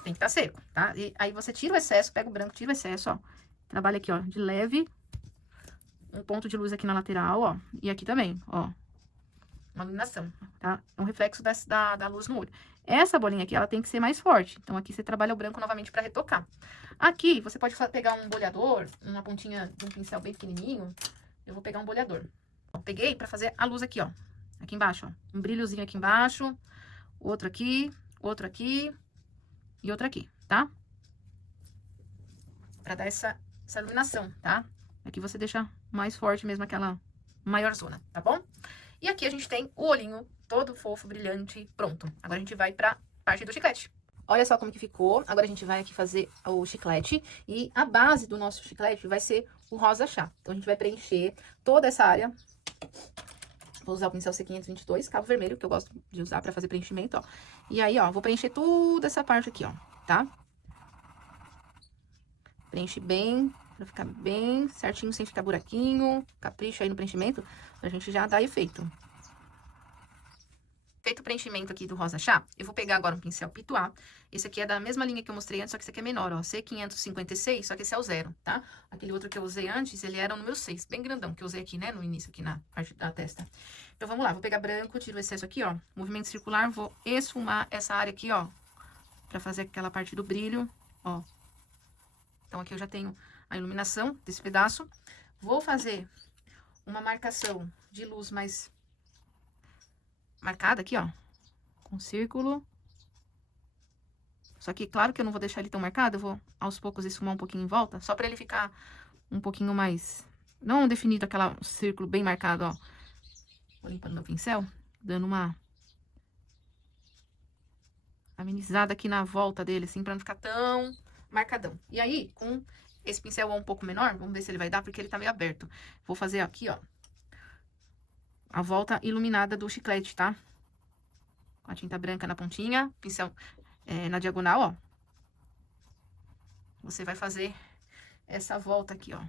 Tem que estar seco, tá? E aí você tira o excesso, pega o branco, tira o excesso, ó. Trabalha aqui, ó, de leve. Um ponto de luz aqui na lateral, ó. E aqui também, ó. uma iluminação, tá? É um reflexo da luz no olho. Essa bolinha aqui, ela tem que ser mais forte. Então, aqui você trabalha o branco novamente pra retocar. Aqui, você pode pegar um bolhador, uma pontinha de um pincel bem pequenininho. Eu vou pegar um bolhador. Ó, peguei pra fazer a luz aqui, ó. Aqui embaixo, ó. Um brilhozinho aqui embaixo. Outro aqui e outro aqui, tá? Pra dar essa iluminação, tá? Aqui você deixa mais forte mesmo aquela maior zona, tá bom? E aqui a gente tem o olhinho todo fofo, brilhante, pronto. Agora a gente vai pra parte do chiclete. Olha só como que ficou. Agora a gente vai aqui fazer o chiclete. E a base do nosso chiclete vai ser o rosa chá. Então a gente vai preencher toda essa área. Vou usar o pincel C522, cabo vermelho, que eu gosto de usar pra fazer preenchimento, ó. E aí, ó, vou preencher toda essa parte aqui, ó, tá? Preenche bem, pra ficar bem certinho, sem ficar buraquinho. Capricha aí no preenchimento, pra gente já dar efeito. Feito o preenchimento aqui do rosa chá, eu vou pegar agora um pincel Pituá. Esse aqui é da mesma linha que eu mostrei antes, só que esse aqui é menor, ó. C556, só que esse é o 0, tá? Aquele outro que eu usei antes, ele era o número 6, bem grandão, que eu usei aqui, né, no início, aqui na parte da testa. Então, vamos lá, vou pegar branco, tiro o excesso aqui, ó. Movimento circular, vou esfumar essa área aqui, ó. Pra fazer aquela parte do brilho, ó. Então, aqui eu já tenho a iluminação desse pedaço. Vou fazer uma marcação de luz mais marcada aqui, ó, com círculo. Só que, claro que eu não vou deixar ele tão marcado, eu vou, aos poucos, esfumar um pouquinho em volta, só pra ele ficar um pouquinho mais, não definido aquele círculo bem marcado, ó. Vou limpando meu pincel, dando uma amenizada aqui na volta dele, assim, pra não ficar tão marcadão. E aí, com esse pincel um pouco menor, vamos ver se ele vai dar, porque ele tá meio aberto. Vou fazer aqui, ó, a volta iluminada do chiclete, tá? Com a tinta branca na pontinha, pincel na diagonal, ó. Você vai fazer essa volta aqui, ó.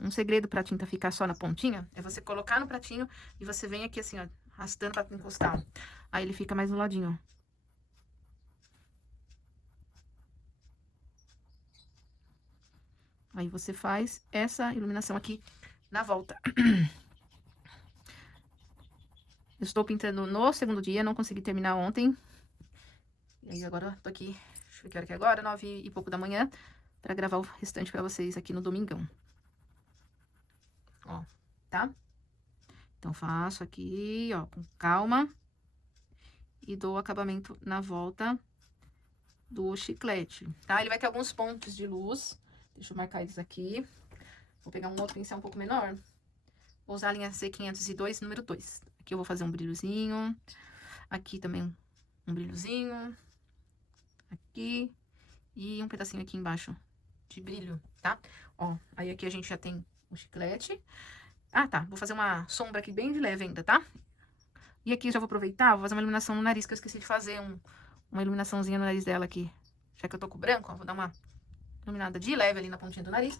Um segredo pra tinta ficar só na pontinha é você colocar no pratinho e você vem aqui assim, ó, arrastando pra encostar. Aí ele fica mais no ladinho, ó. Aí você faz essa iluminação aqui na volta. Eu estou pintando no segundo dia, não consegui terminar ontem. E aí agora tô aqui, deixa eu ver que hora que é agora, 9 e pouco da manhã, pra gravar o restante pra vocês aqui no domingão. Ó, tá? Então faço aqui, ó, com calma. E dou acabamento na volta do chiclete, tá? Ele vai ter alguns pontos de luz. Deixa eu marcar eles aqui. Vou pegar um outro pincel um pouco menor. Vou usar a linha C502, número 2. Aqui eu vou fazer um brilhozinho. Aqui também um brilhozinho. Aqui. E um pedacinho aqui embaixo de brilho, tá? Ó, aí aqui a gente já tem o chiclete. Ah, tá. Vou fazer uma sombra aqui bem de leve ainda, tá? E aqui já vou aproveitar, vou fazer uma iluminação no nariz, que eu esqueci de fazer uma iluminaçãozinha no nariz dela aqui. Já que eu tô com branco, ó, vou dar uma iluminada de leve ali na pontinha do nariz.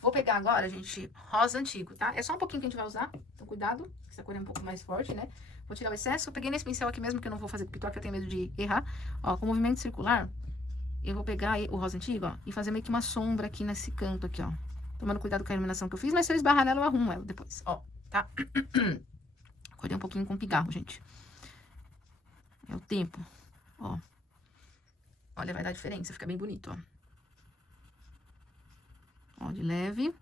Vou pegar agora, gente, rosa antigo, tá? É só um pouquinho que a gente vai usar, então cuidado, essa cor é um pouco mais forte, né? Vou tirar o excesso, eu peguei nesse pincel aqui mesmo, que eu não vou fazer com pituá, porque eu tenho medo de errar. Ó, com movimento circular, eu vou pegar o rosa antigo, ó, e fazer meio que uma sombra aqui nesse canto aqui, ó. Tomando cuidado com a iluminação que eu fiz, mas se eu esbarrar nela, eu arrumo ela depois, ó, tá? Acordei um pouquinho com pigarro, gente. É o tempo, ó. Olha, vai dar diferença, fica bem bonito, ó. Ó, de leve.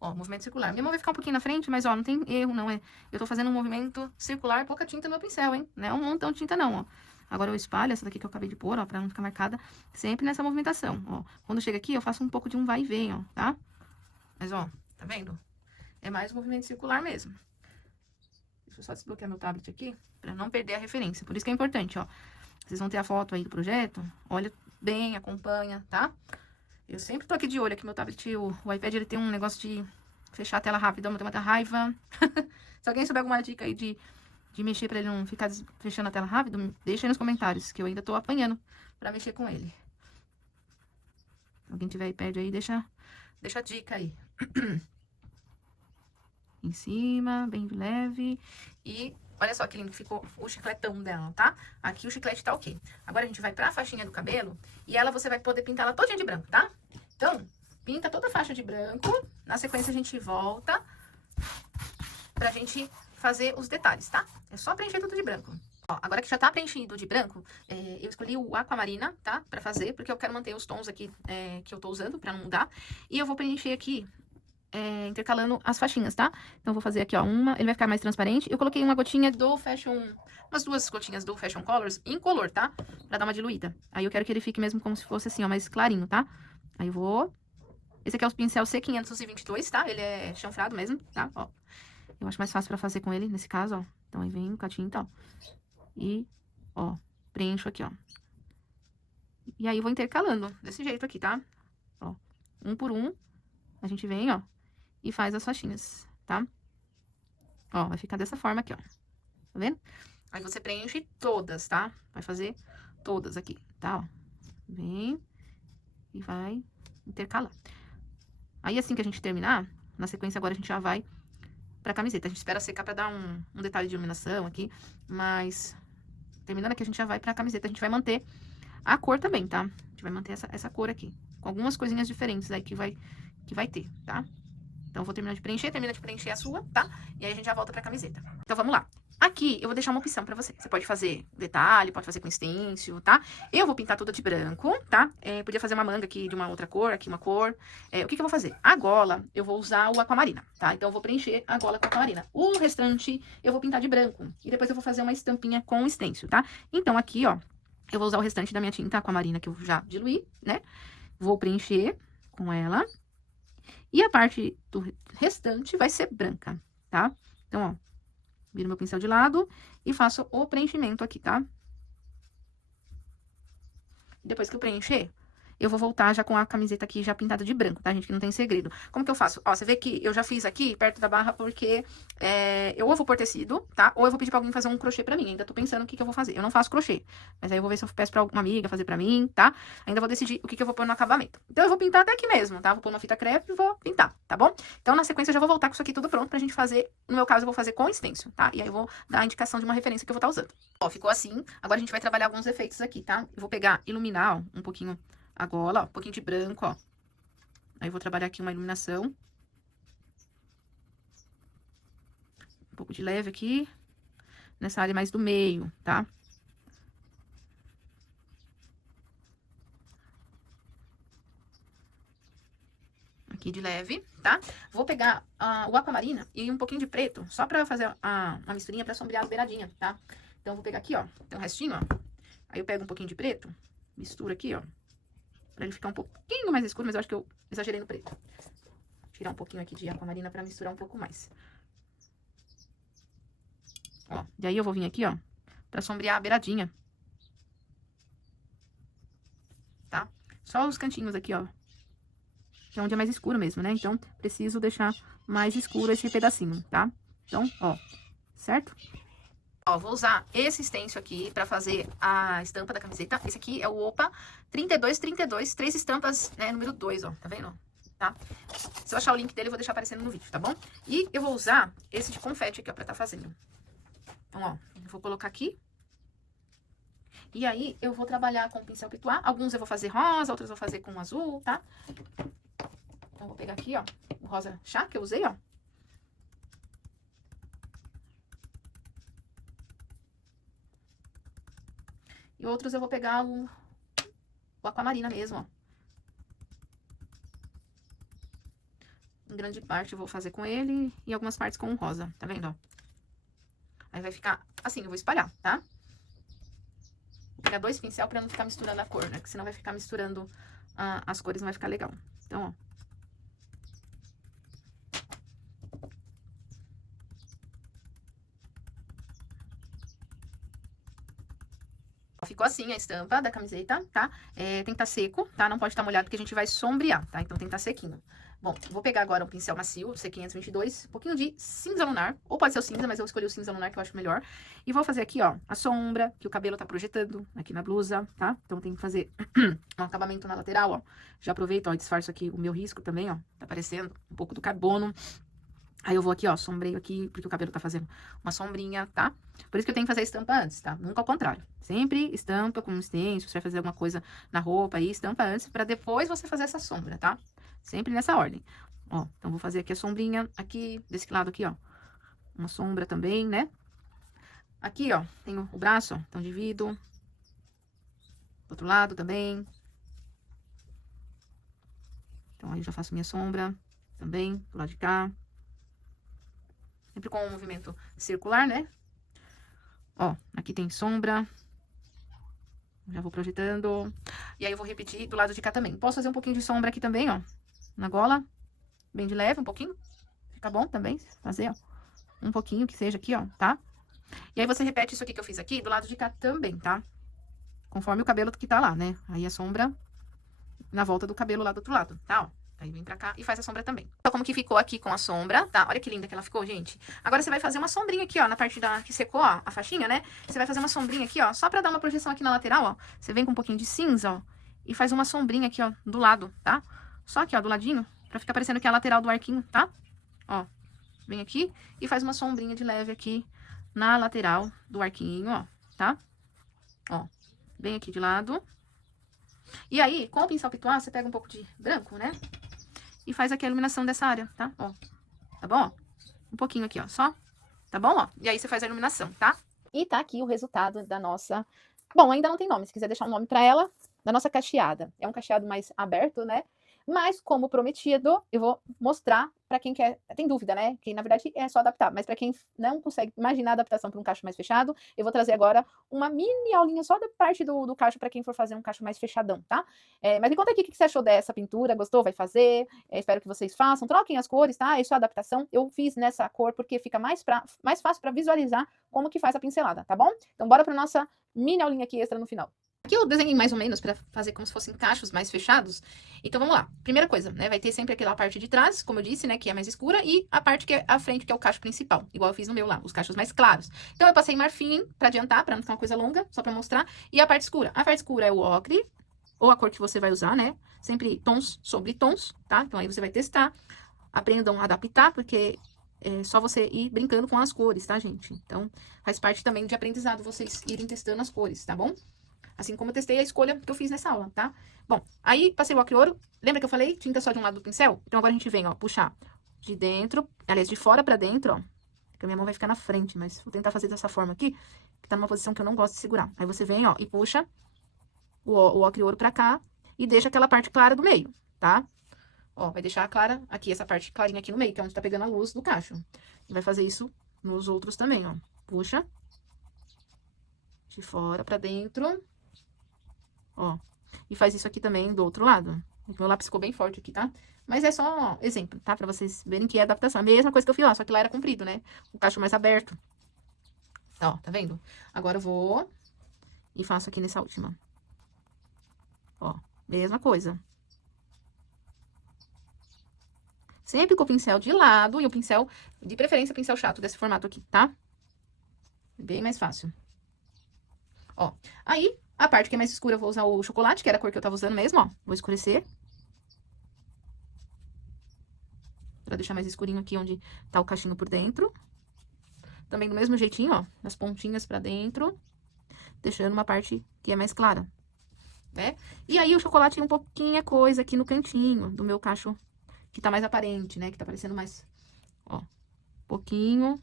Ó, movimento circular. Minha mão vai ficar um pouquinho na frente, mas, ó, não tem erro, não. Eu tô fazendo um movimento circular, pouca tinta no meu pincel, hein? Não é um montão de tinta, não, ó. Agora eu espalho essa daqui que eu acabei de pôr, ó, pra não ficar marcada sempre nessa movimentação, ó. Quando chega aqui, eu faço um pouco de um vai e vem, ó, tá? Mas, ó, tá vendo? É mais um movimento circular mesmo. Deixa eu só desbloquear meu tablet aqui, pra não perder a referência. Por isso que é importante, ó. Vocês vão ter a foto aí do projeto, olha bem, acompanha, tá? Eu sempre tô aqui de olho, aqui meu tablet, o iPad, ele tem um negócio de fechar a tela rápido, eu tenho muita raiva. Se alguém souber alguma dica aí de mexer pra ele não ficar fechando a tela rápido, deixa aí nos comentários, que eu ainda tô apanhando pra mexer com ele. Se alguém tiver iPad aí, deixa a dica aí. Em cima, bem leve. E olha só que lindo que ficou o chicletão dela, tá? Aqui o chiclete tá ok. Agora a gente vai pra faixinha do cabelo e ela você vai poder pintar ela todinha de branco, tá? Então, pinta toda a faixa de branco. Na sequência a gente volta pra gente fazer os detalhes, tá? É só preencher tudo de branco. Ó, agora que já tá preenchido de branco, eu escolhi o Aquamarina, tá? Pra fazer, porque eu quero manter os tons aqui que eu tô usando, pra não mudar. E eu vou preencher aqui, intercalando as faixinhas, tá? Então, eu vou fazer aqui, ó, ele vai ficar mais transparente. Eu coloquei uma gotinha do umas 2 gotinhas do Fashion Colors em color, tá? Pra dar uma diluída. Aí eu quero que ele fique mesmo como se fosse assim, ó, mais clarinho, tá? Aí eu vou... Esse aqui é o pincel C522, tá? Ele é chanfrado mesmo, tá? Ó. Eu acho mais fácil pra fazer com ele, nesse caso, ó. Então, aí vem o catinho e tal. E, ó, preencho aqui, ó. E aí, eu vou intercalando desse jeito aqui, tá? Ó, um por um, a gente vem, ó, e faz as faixinhas, tá? Ó, vai ficar dessa forma aqui, ó. Tá vendo? Aí, você preenche todas, tá? Vai fazer todas aqui, tá? Ó, vem e vai intercalar. Aí, assim que a gente terminar, na sequência agora a gente já vai pra camiseta. A gente espera secar pra dar um detalhe de iluminação aqui, mas... Terminando aqui, a gente já vai pra camiseta. A gente vai manter a cor também, tá? A gente vai manter essa cor aqui. Com algumas coisinhas diferentes aí que vai ter, tá? Então, eu vou terminar de preencher. Termina de preencher a sua, tá? E aí, a gente já volta pra camiseta. Então, vamos lá. Aqui, eu vou deixar uma opção pra você. Você pode fazer detalhe, pode fazer com stencil, tá? Eu vou pintar tudo de branco, tá? Podia fazer uma manga aqui de uma outra cor, aqui uma cor. O que eu vou fazer? A gola, eu vou usar o Aquamarina, tá? Então, eu vou preencher a gola com Aquamarina. O restante, eu vou pintar de branco. E depois eu vou fazer uma estampinha com stencil, tá? Então, aqui, ó, eu vou usar o restante da minha tinta Aquamarina que eu já diluí, né? Vou preencher com ela. E a parte do restante vai ser branca, tá? Então, ó. Viro meu pincel de lado e faço o preenchimento aqui, tá? Depois que eu preencher, eu vou voltar já com a camiseta aqui já pintada de branco, tá, gente? Que não tem segredo. Como que eu faço? Ó, você vê que eu já fiz aqui perto da barra porque eu ou vou pôr tecido, tá? Ou eu vou pedir pra alguém fazer um crochê pra mim. Ainda tô pensando o que eu vou fazer. Eu não faço crochê, mas aí eu vou ver se eu peço pra alguma amiga fazer pra mim, tá? Ainda vou decidir o que eu vou pôr no acabamento. Então, eu vou pintar até aqui mesmo, tá? Vou pôr uma fita crepe e vou pintar, tá bom? Então, na sequência, eu já vou voltar com isso aqui tudo pronto pra gente fazer. No meu caso, eu vou fazer com stencil, tá? E aí, eu vou dar a indicação de uma referência que eu vou estar usando. Ó, ficou assim. Agora, a gente vai trabalhar alguns efeitos aqui, tá? Eu vou pegar, iluminar, ó, um pouquinho a gola, ó, um pouquinho de branco, ó. Aí eu vou trabalhar aqui uma iluminação. Um pouco de leve aqui. Nessa área mais do meio, tá? Aqui de leve, tá? Vou pegar o Aquamarina e um pouquinho de preto, só pra fazer uma misturinha pra sombrear as beiradinhas, tá? Então, eu vou pegar aqui, ó, tem um restinho, ó. Aí eu pego um pouquinho de preto, misturo aqui, ó. Pra ele ficar um pouquinho mais escuro, mas eu acho que eu exagerei no preto. Vou tirar um pouquinho aqui de Aquamarina pra misturar um pouco mais. Ó, e aí eu vou vir aqui, ó, pra sombrear a beiradinha. Tá? Só os cantinhos aqui, ó. Que é onde é mais escuro mesmo, né? Então, preciso deixar mais escuro esse pedacinho, tá? Então, ó, certo? Ó, vou usar esse stencil aqui pra fazer a estampa da camiseta. Esse aqui é o Opa 3232, 3 estampas, né, número 2, ó, tá vendo? Tá? Se eu achar o link dele, eu vou deixar aparecendo no vídeo, tá bom? E eu vou usar esse de confete aqui, ó, pra tá fazendo. Então, ó, eu vou colocar aqui. E aí, eu vou trabalhar com o pincel Pituá. Alguns eu vou fazer rosa, outros eu vou fazer com azul, tá? Então, eu vou pegar aqui, ó, o rosa chá que eu usei, ó. E outros eu vou pegar o Aquamarina mesmo, ó. Em grande parte eu vou fazer com ele e algumas partes com o rosa, tá vendo, ó? Aí vai ficar assim, eu vou espalhar, tá? Vou pegar 2 pincel pra não ficar misturando a cor, né? Porque senão vai ficar misturando as cores, não vai ficar legal. Então, ó. Ficou assim a estampa da camiseta, tá? Tem que estar seco, tá? Não pode estar molhado porque a gente vai sombrear, tá? Então tem que estar sequinho. Bom, vou pegar agora um pincel macio, C522, um pouquinho de cinza lunar, ou pode ser o cinza, mas eu escolhi o cinza lunar que eu acho melhor. E vou fazer aqui, ó, a sombra que o cabelo tá projetando aqui na blusa, tá? Então tem que fazer um acabamento na lateral, ó. Já aproveito, ó, e disfarço aqui o meu risco também, ó. Tá aparecendo um pouco do carbono. Aí eu vou aqui, ó, sombreio aqui, porque o cabelo tá fazendo uma sombrinha, tá? Por isso que eu tenho que fazer a estampa antes, tá? Nunca ao contrário. Sempre estampa com stencil, você vai fazer alguma coisa na roupa aí, estampa antes, pra depois você fazer essa sombra, tá? Sempre nessa ordem. Ó, então vou fazer aqui a sombrinha, aqui, desse lado aqui, ó. uma sombra também, né? Aqui, ó, tenho o braço, ó, então divido. Do outro lado também. Então, aí eu já faço minha sombra também, do lado de cá. Sempre com um movimento circular, né? Ó, aqui tem sombra. Já vou projetando. E aí, eu vou repetir do lado de cá também. Posso fazer um pouquinho de sombra aqui também, ó. Na gola. Bem de leve, um pouquinho. Fica bom também fazer, ó. Um pouquinho que seja aqui, ó, tá? E aí, você repete isso aqui que eu fiz aqui do lado de cá também, tá? Conforme o cabelo que tá lá, né? Aí, a sombra na volta do cabelo lá do outro lado, tá? Ó. Aí, vem pra cá e faz a sombra também. Olha como que ficou aqui com a sombra, tá? Olha que linda que ela ficou, gente. Agora, você vai fazer uma sombrinha aqui, ó, na parte que secou, ó, a faixinha, né? Você vai fazer uma sombrinha aqui, ó, só pra dar uma projeção aqui na lateral, ó. Você vem com um pouquinho de cinza, ó, e faz uma sombrinha aqui, ó, do lado, tá? Só aqui, ó, do ladinho, pra ficar parecendo que é a lateral do arquinho, tá? Ó, vem aqui e faz uma sombrinha de leve aqui na lateral do arquinho, ó, tá? Ó, bem aqui de lado. E aí, com o pincel pituá, você pega um pouco de branco, né? E faz aqui a iluminação dessa área, tá? Ó, tá bom? Ó, um pouquinho aqui, ó, só. Tá bom, ó? E aí, você faz a iluminação, tá? E tá aqui o resultado da nossa... Bom, ainda não tem nome, se quiser deixar um nome pra ela, da nossa cacheada. É um cacheado mais aberto, né? Mas, como prometido, eu vou mostrar pra quem quer... Tem dúvida, né? Que, na verdade, é só adaptar. Mas pra quem não consegue imaginar a adaptação pra um cacho mais fechado, eu vou trazer agora uma mini aulinha só da parte do cacho pra quem for fazer um cacho mais fechadão, tá? Mas me conta aqui o que você achou dessa pintura. Gostou? Vai fazer? Espero que vocês façam. Troquem as cores, tá? Isso é adaptação. Eu fiz nessa cor porque fica mais fácil pra visualizar como que faz a pincelada, tá bom? Então, bora pra nossa mini aulinha aqui extra no final. Aqui eu desenhei mais ou menos para fazer como se fossem cachos mais fechados. Então, vamos lá. Primeira coisa, né? Vai ter sempre aquela parte de trás, como eu disse, né? Que é mais escura. E a parte que é a frente, que é o cacho principal. Igual eu fiz no meu lá, os cachos mais claros. Então, eu passei marfim para adiantar, para não ficar uma coisa longa, só para mostrar. E a parte escura. A parte escura é o ocre, ou a cor que você vai usar, né? Sempre tons sobre tons, tá? Então, aí você vai testar. Aprendam a adaptar, porque... é só você ir brincando com as cores, tá, gente? Então, faz parte também de aprendizado vocês irem testando as cores, tá bom? Assim como eu testei a escolha que eu fiz nessa aula, tá? Bom, aí passei o ocre ouro. Lembra que eu falei? Tinta só de um lado do pincel? Então, agora a gente vem, ó, puxar de dentro, aliás, de fora pra dentro, ó. Porque a minha mão vai ficar na frente, mas vou tentar fazer dessa forma aqui, que tá numa posição que eu não gosto de segurar. Aí você vem, ó, e puxa o ocre ouro pra cá e deixa aquela parte clara do meio, tá? Ó, vai deixar a clara aqui, essa parte clarinha aqui no meio, que é onde tá pegando a luz do cacho. E vai fazer isso nos outros também, ó. Puxa. De fora pra dentro. Ó. E faz isso aqui também do outro lado. O meu lápis ficou bem forte aqui, tá? Mas é só exemplo, tá? Pra vocês verem que é adaptação. A mesma coisa que eu fiz lá, só que lá era comprido, né? O cacho mais aberto. Ó, tá vendo? Agora eu vou e faço aqui nessa última. Ó, mesma coisa. Sempre com o pincel de lado e o pincel, de preferência, pincel chato desse formato aqui, tá? Bem mais fácil. Ó, aí, a parte que é mais escura eu vou usar o chocolate, que era a cor que eu tava usando mesmo, ó. Vou escurecer. Pra deixar mais escurinho aqui onde tá o cachinho por dentro. Também do mesmo jeitinho, ó, das pontinhas pra dentro. Deixando uma parte que é mais clara, né? E aí, o chocolate tem um pouquinho coisa aqui no cantinho do meu cacho, que tá mais aparente, né? Que tá parecendo mais, ó, pouquinho.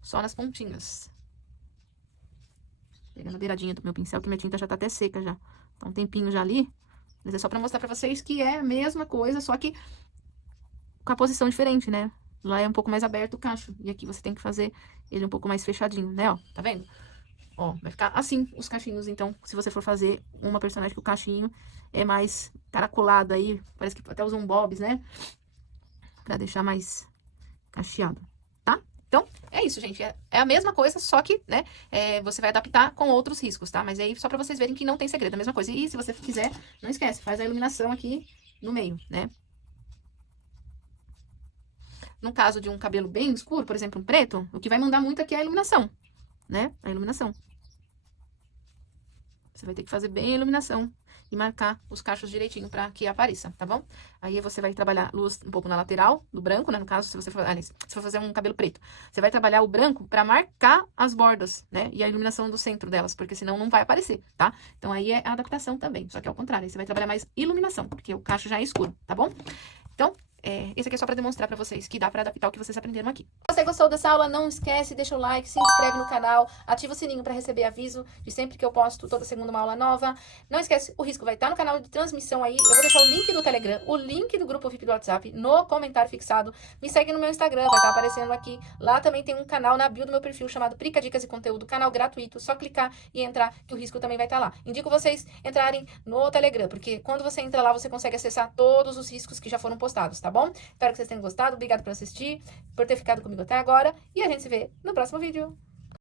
Só nas pontinhas. Pegando a beiradinha do meu pincel, que minha tinta já tá até seca já. Tá um tempinho já ali. Mas é só pra mostrar pra vocês que é a mesma coisa, só que com a posição diferente, né? Lá é um pouco mais aberto o cacho. E aqui você tem que fazer ele um pouco mais fechadinho, né? Ó, tá vendo? Ó, vai ficar assim os cachinhos. Então, se você for fazer uma personagem que o cachinho é mais caracolado aí, parece que até usa um bobs, né? Pra deixar mais cacheado, tá? Então, é isso, gente. É a mesma coisa, só que, né, você vai adaptar com outros riscos, tá? Mas aí, só pra vocês verem que não tem segredo, é a mesma coisa. E se você quiser, não esquece, faz a iluminação aqui no meio, né? No caso de um cabelo bem escuro, por exemplo, um preto, o que vai mandar muito aqui é a iluminação, né? A iluminação. Você vai ter que fazer bem a iluminação e marcar os cachos direitinho pra que apareça, tá bom? Aí você vai trabalhar luz um pouco na lateral do branco, né? No caso, se você for fazer um cabelo preto, você vai trabalhar o branco pra marcar as bordas, né? E a iluminação do centro delas, porque senão não vai aparecer, tá? Então aí é a adaptação também, só que ao contrário, aí você vai trabalhar mais iluminação, porque o cacho já é escuro, tá bom? Então, esse aqui é só pra demonstrar pra vocês que dá pra adaptar o que vocês aprenderam aqui. Se você gostou dessa aula, não esquece, deixa o like, se inscreve no canal, ativa o sininho para receber aviso de sempre que eu posto toda segunda uma aula nova. Não esquece, o Risco vai estar no canal de transmissão aí. Eu vou deixar o link do Telegram, o link do grupo VIP do WhatsApp no comentário fixado. Me segue no meu Instagram, vai estar aparecendo aqui. Lá também tem um canal na bio do meu perfil chamado Prica Dicas e Conteúdo, canal gratuito. Só clicar e entrar que o Risco também vai estar lá. Indico vocês entrarem no Telegram, porque quando você entra lá, você consegue acessar todos os riscos que já foram postados, tá bom? Espero que vocês tenham gostado. Obrigado por assistir, por ter ficado comigo até agora. E a gente se vê no próximo vídeo.